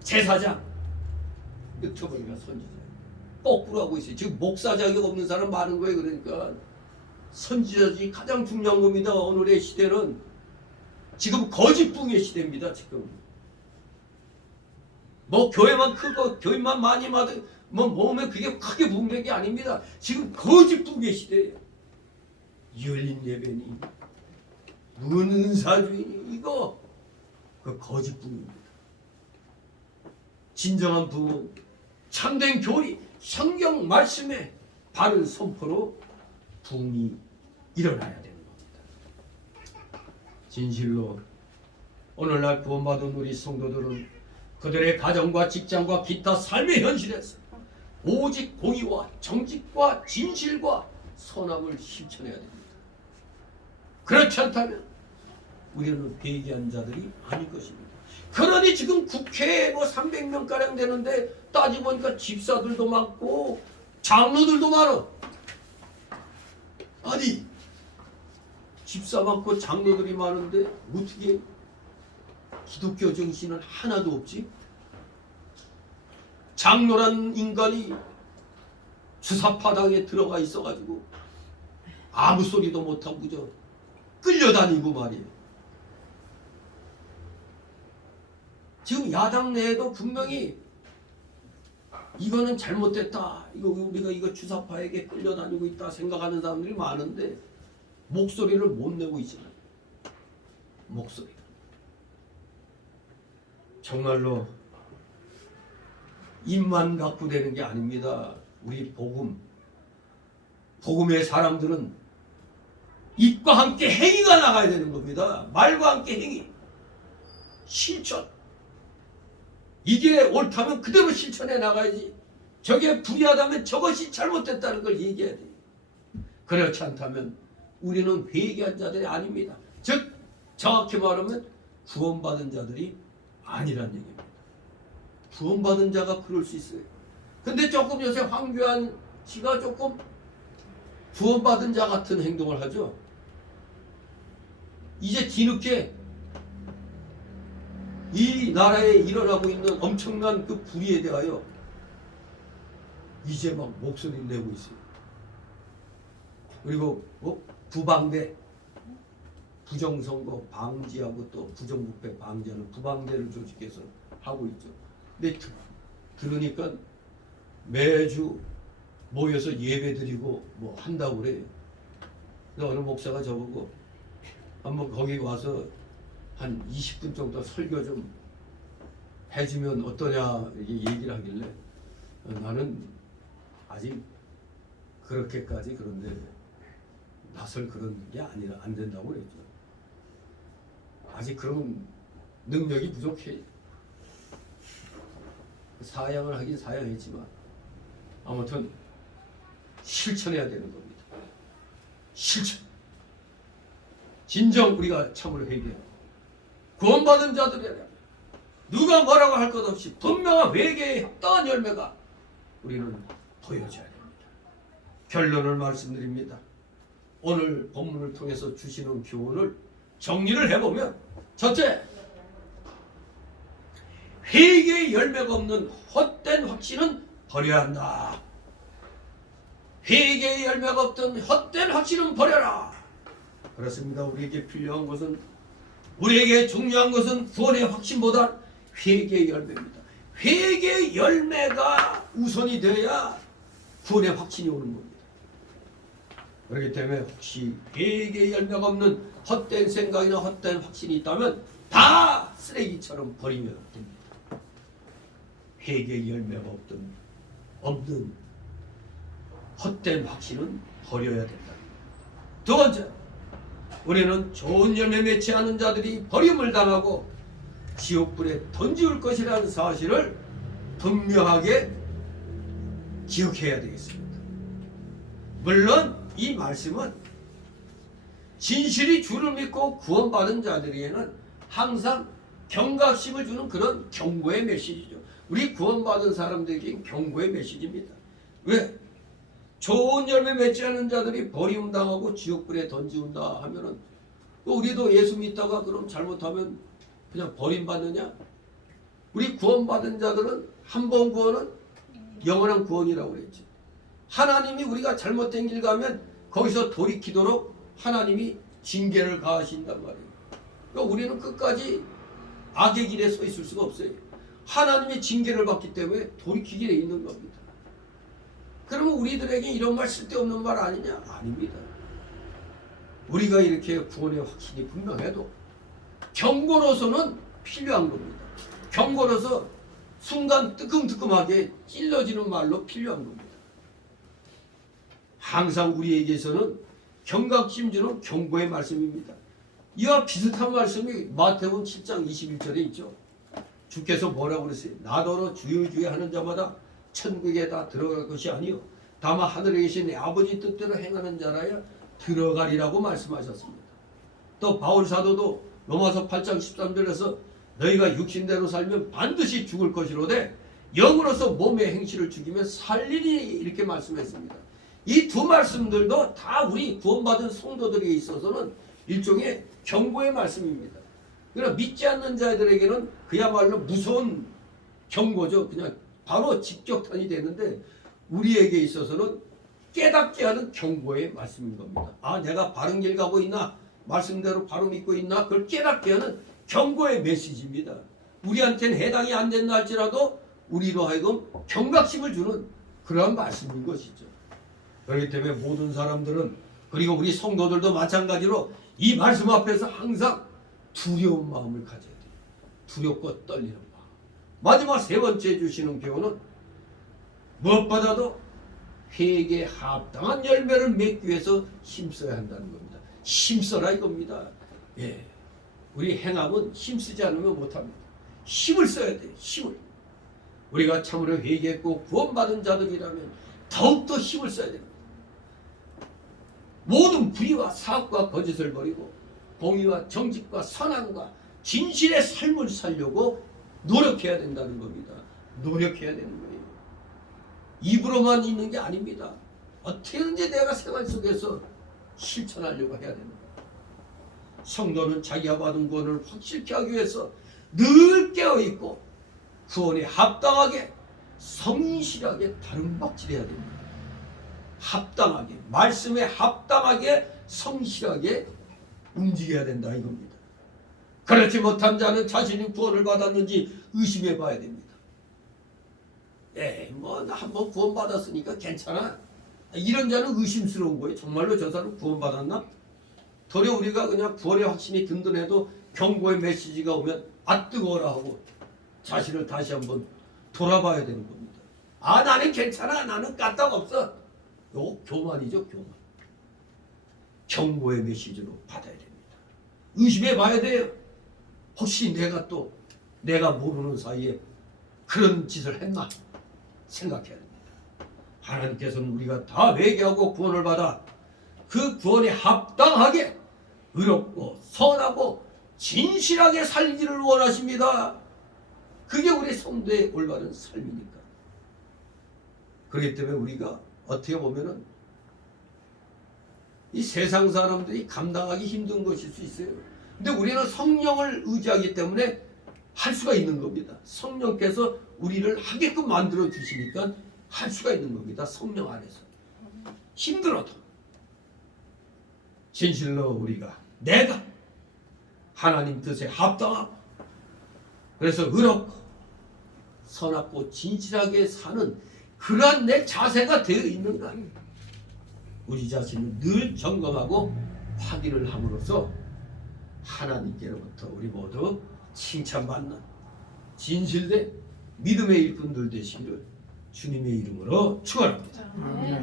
제사장, 끝머리가 선지자 거꾸로 하고 있어요. 지금 목사 자격 없는 사람 많은 거예요. 그러니까 선지자지 가장 중요한 겁니다. 오늘의 시대는 지금 거짓붕의 시대입니다. 지금 뭐 교회만 크고 교회만 많이 받은 뭐 몸에 그게 크게 붕된 게 아닙니다. 지금 거짓붕의 시대예요. 열린 예배니 무슨 은사주의니 이거 그 거짓붕입니다. 진정한 붕은 참된 교리 성경 말씀에 바른 선포로 붕이 일어나야 되는 겁니다. 진실로 오늘날 구원받은 우리 성도들은 그들의 가정과 직장과 기타 삶의 현실에서 오직 공의와 정직과 진실과 선함을 실천해야 됩니다. 그렇지 않다면 우리는 회개한 자들이 아닐 것입니다. 그러니 지금 국회에 뭐 300명가량 되는데 따지보니까 집사들도 많고 장로들도 많아. 아니 집사 많고 장로들이 많은데 어떻게 기독교 정신은 하나도 없지? 장로란 인간이 주사파당에 들어가 있어가지고 아무 소리도 못하고 그저 끌려다니고 말이에요. 지금 야당 내에도 분명히 이거는 잘못됐다. 이거 우리가 이거 주사파에게 끌려다니고 있다 생각하는 사람들이 많은데 목소리를 못 내고 있잖아요. 목소리. 정말로 입만 갖고 되는 게 아닙니다. 우리 복음의 사람들은 입과 함께 행위가 나가야 되는 겁니다. 말과 함께 행위. 실천. 이게 옳다면 그대로 실천해 나가야지. 저게 불의하다면 저것이 잘못됐다는 걸 얘기해야 돼요. 그렇지 않다면 우리는 회개한 자들이 아닙니다. 즉 정확히 말하면 구원받은 자들이 아니란 얘기입니다. 구원받은 자가 그럴 수 있어요. 근데 조금 요새 황교안 씨가 조금 구원받은 자 같은 행동을 하죠. 이제 뒤늦게 이 나라에 일어나고 있는 엄청난 그 불의에 대하여 이제 막 목소리를 내고 있어요. 그리고 부방대 부정선거 방지하고 또 부정부패 방지하는 부방대를 조직해서 하고 있죠. 근데 들으니까 매주 모여서 예배 드리고 뭐 한다고 그래요. 근데 어느 목사가 저보고 한번 거기 와서 한 20분 정도 설교 좀 해주면 어떠냐 이렇게 얘기를 하길래 나는 아직 그렇게까지 그런데 나설 그런 게 아니라 안 된다고 그랬죠. 아직 그런 능력이 부족해. 사양을 하긴 사양했지만 아무튼 실천해야 되는 겁니다. 실천. 진정 우리가 참으로 회개하고 구원받은 자들이라 누가 뭐라고 할 것 없이 분명한 회개의 합당한 열매가 우리는 보여줘야 됩니다. 결론을 말씀드립니다. 오늘 본문을 통해서 주시는 교훈을 정리를 해보면 첫째, 회개의 열매가 없는 헛된 확신은 버려야 한다. 회개의 열매가 없던 헛된 확신은 버려라. 그렇습니다. 우리에게 필요한 것은 우리에게 중요한 것은 구원의 확신보다 회개의 열매입니다. 회개의 열매가 우선이 되어야 구원의 확신이 오는 겁니다. 그렇기 때문에 혹시 회개의 열매가 없는 헛된 생각이나 헛된 확신이 있다면 다 쓰레기처럼 버리면 됩니다. 회개의 열매가 없는 헛된 확신은 버려야 된다. 두 번째, 우리는 좋은 열매 맺지 않은 자들이 버림을 당하고 지옥불에 던지울 것이라는 사실을 분명하게 기억해야 되겠습니다. 물론 이 말씀은 진실이 주를 믿고 구원받은 자들에게는 항상 경각심을 주는 그런 경고의 메시지죠. 우리 구원받은 사람들에게 경고의 메시지입니다. 왜? 좋은 열매 맺지 않은 자들이 버림당하고 지옥불에 던지운다 하면은 또 우리도 예수 믿다가 그럼 잘못하면 그냥 버림받느냐? 우리 구원받은 자들은 한 번 구원은 영원한 구원이라고 그랬지. 하나님이 우리가 잘못된 길 가면 거기서 돌이키도록 하나님이 징계를 가하신단 말이에요. 그러니까 우리는 끝까지 악의 길에 서 있을 수가 없어요. 하나님의 징계를 받기 때문에 돌이키게 돼 있는 겁니다. 그러면 우리들에게 이런 말 쓸데없는 말 아니냐? 아닙니다. 우리가 이렇게 구원의 확신이 분명해도 경고로서는 필요한 겁니다. 경고로서 순간 뜨끔뜨끔하게 찔러지는 말로 필요한 겁니다. 항상 우리에게서는 경각심 주는 경고의 말씀입니다. 이와 비슷한 말씀이 마태복음 7장 21절에 있죠. 주께서 뭐라고 그랬어요? 나더러 주여 주여 하는 자마다 천국에 다 들어갈 것이 아니요 다만 하늘에 계신 내 아버지 뜻대로 행하는 자라야 들어가리라고 말씀하셨습니다. 또 바울 사도도 로마서 8장 13절에서 너희가 육신대로 살면 반드시 죽을 것이로되 영으로서 몸의 행실을 죽이면 살리니 이렇게 말씀했습니다. 이 두 말씀들도 다 우리 구원받은 성도들에게 있어서는 일종의 경고의 말씀입니다. 그러나 믿지 않는 자들에게는 그야말로 무서운 경고죠. 그냥 바로 직격탄이 되는데 우리에게 있어서는 깨닫게 하는 경고의 말씀인 겁니다. 아, 내가 바른 길 가고 있나? 말씀대로 바로 믿고 있나? 그걸 깨닫게 하는 경고의 메시지입니다. 우리한테는 해당이 안 된다 할지라도 우리로 하여금 경각심을 주는 그러한 말씀인 것이죠. 그렇기 때문에 모든 사람들은 그리고 우리 성도들도 마찬가지로 이 말씀 앞에서 항상 두려운 마음을 가져야 돼요. 두렵고 떨리는 마음. 마지막 세 번째 주시는 교훈은 무엇보다도 회개에 합당한 열매를 맺기 위해서 힘써야 한다는 겁니다. 힘써라 이겁니다. 예, 우리 행함은 힘쓰지 않으면 못합니다. 힘을 써야 돼요. 힘을. 우리가 참으로 회개했고 구원받은 자들이라면 더욱더 힘을 써야 됩니다. 모든 불의와 사악과 거짓을 버리고 공의와 정직과 선함과 진실의 삶을 살려고 노력해야 된다는 겁니다. 노력해야 되는 거예요. 입으로만 있는 게 아닙니다. 어떻게든지 내가 생활 속에서 실천하려고 해야 됩니다. 성도는 자기가 받은 구원을 확실히 하기 위해서 늘 깨어있고 구원에 합당하게 성실하게 다름박질해야 됩니다. 합당하게, 말씀에 합당하게 성실하게 움직여야 된다 이겁니다. 그렇지 못한 자는 자신이 구원을 받았는지 의심해 봐야 됩니다. 뭐 나 한번 구원 받았으니까 괜찮아. 이런 자는 의심스러운 거예요. 정말로 저 사람 구원 받았나? 도리어 우리가 그냥 구원의 확신이 든든해도 경고의 메시지가 오면 아 뜨거워라 하고 자신을 다시 한번 돌아봐야 되는 겁니다. 아 나는 괜찮아. 나는 까딱 없어. 요 교만이죠. 교만. 경고의 메시지로 받아야 됩니다. 의심해 봐야 돼요. 혹시 내가 모르는 사이에 그런 짓을 했나 생각해야 됩니다. 하나님께서는 우리가 다 회개하고 구원을 받아 그 구원에 합당하게 의롭고 선하고 진실하게 살기를 원하십니다. 그게 우리 성도의 올바른 삶이니까. 그렇기 때문에 우리가 어떻게 보면은 이 세상 사람들이 감당하기 힘든 것일 수 있어요. 근데 우리는 성령을 의지하기 때문에 할 수가 있는 겁니다. 성령께서 우리를 하게끔 만들어 주시니까 할 수가 있는 겁니다. 성령 안에서. 힘들어도 진실로 내가 하나님 뜻에 합당하고 그래서 의롭고 선하고 진실하게 사는 그러한 내 자세가 되어 있는가. 우리 자신을 늘 점검하고 확인을 함으로써 하나님께로부터 우리 모두 칭찬받는 진실된 믿음의 일꾼들 되시기를 주님의 이름으로 축원합니다.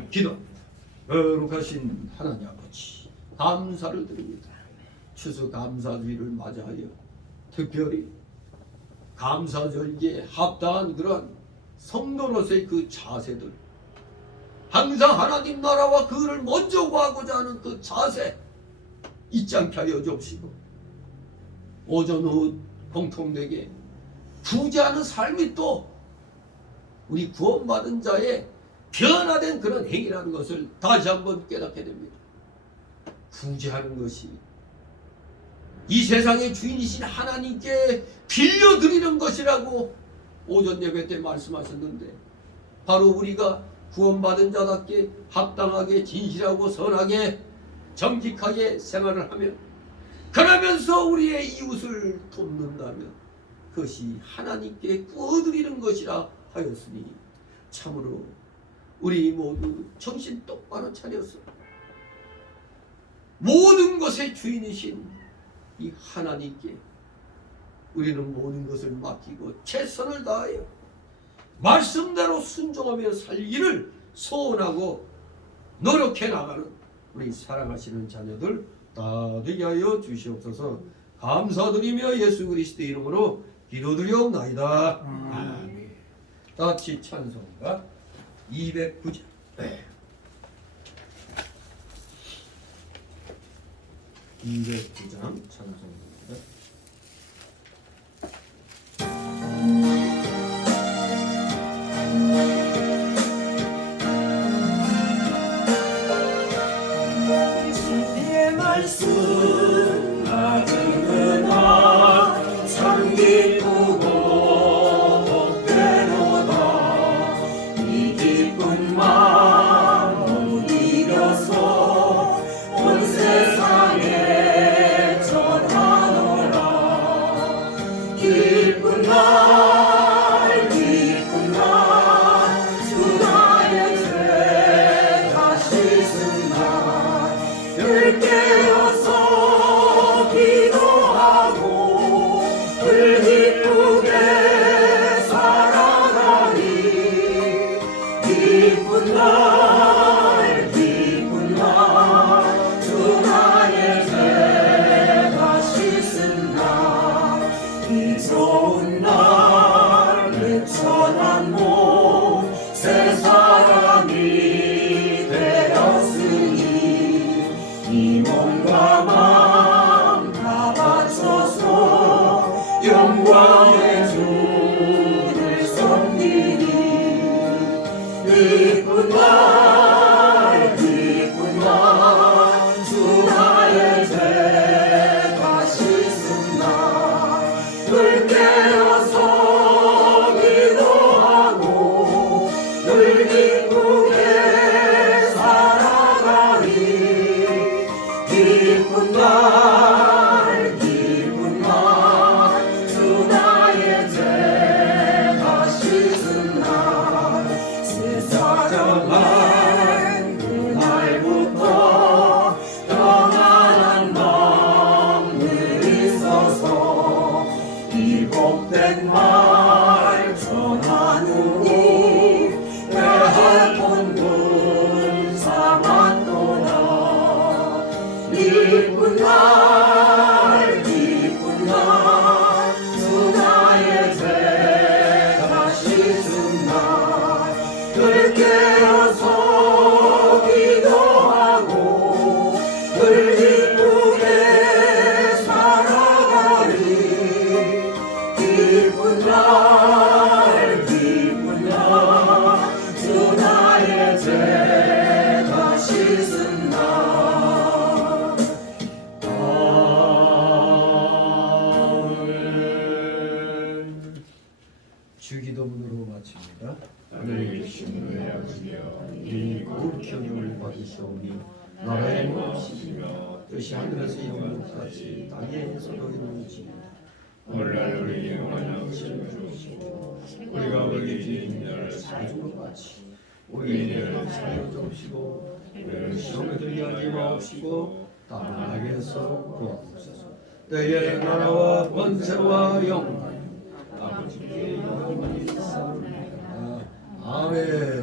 기도합니다. 거룩하신 하나님 아버지 감사를 드립니다. 추수감사주의를 맞이하여 특별히 감사절기에 합당한 그러한 성도로서의 그 자세들 항상 하나님 나라와 그를 먼저 구하고자 하는 그 자세 잊지 않게 하여 주옵시고 오전 오후 공통되게 구제하는 삶이 또 우리 구원받은 자의 변화된 그런 행위라는 것을 다시 한번 깨닫게 됩니다. 구제하는 것이 이 세상의 주인이신 하나님께 빌려드리는 것이라고 오전 예배 때 말씀하셨는데, 바로 우리가 구원받은 자답게 합당하게 진실하고 선하게 정직하게 생활을 하면, 그러면서 우리의 이웃을 돕는다면 그것이 하나님께 구워드리는 것이라 하였으니, 참으로 우리 모두 정신 똑바로 차려서 모든 것의 주인이신 이 하나님께 우리는 모든 것을 맡기고 최선을 다하여 말씀대로 순종하며 살기를 소원하고 노력해 나가는 우리 사랑하시는 자녀들 다 되게 하여 주시옵소서. 감사드리며 예수 그리스도 이름으로 기도드리옵나이다. 아멘. 다 같이 찬송가 209장. 209장 찬송입니다. 주의 말씀 낮은 은하 참 기쁘고 복되도다. 이 기쁜 마음 이겨서 온 세상에 전하노라. 기쁜 날 기쁜 날 주 나의 죄 다 씻은 날 늘 깨어서 기도하고 늘 기쁘게 살아가니. 기쁜 날 기쁜 날 주 나의 죄 다 씻은 날 이 좋은 날 내 천한 몸 새 사람이 되었으니 이 몸과 마음 다 바쳐서 영광의 주를 섬기니. 기쁜 날 기쁜 날 주 나의 죄 다 씻은 날 늘 깨어서 기도하고 늘 기쁘게 살아가니. 기쁜 날 기쁜 날 주 나의 죄 다 씻은 날 세상은 그날부터 평안한 마음을 있어서 이 복된 말 전하느니 내할 본분 삼았도다. 기쁜 날 기쁜 날 주 나의 죄 다 씻은 날늘 깨어서 기도하고 늘 기쁘게 살아가니. 기쁜 날 기쁜 날 주 나의 죄 다 씻은 날. 아멘. 주기도문으로 마칩니다. 하늘에 계신 너의 아버지여 이름이 거룩히 여김을 받으시오니 나라의 무엇이며 뜻이 하늘에서 이룬 것 같이 땅에서도 이루어지니. 오늘날 우리에게 원하는 것을 주옵시고 우리가 우리 죄인들을 사준 것 같이 우리 우리를 죄를 사여 주옵시고 우리를 시험에 들게 하지 마옵시고 다만 악에서 구하옵소서. 너의 나라와 권세와 영광 아버지께 영원히 있사옵나이다. 아멘.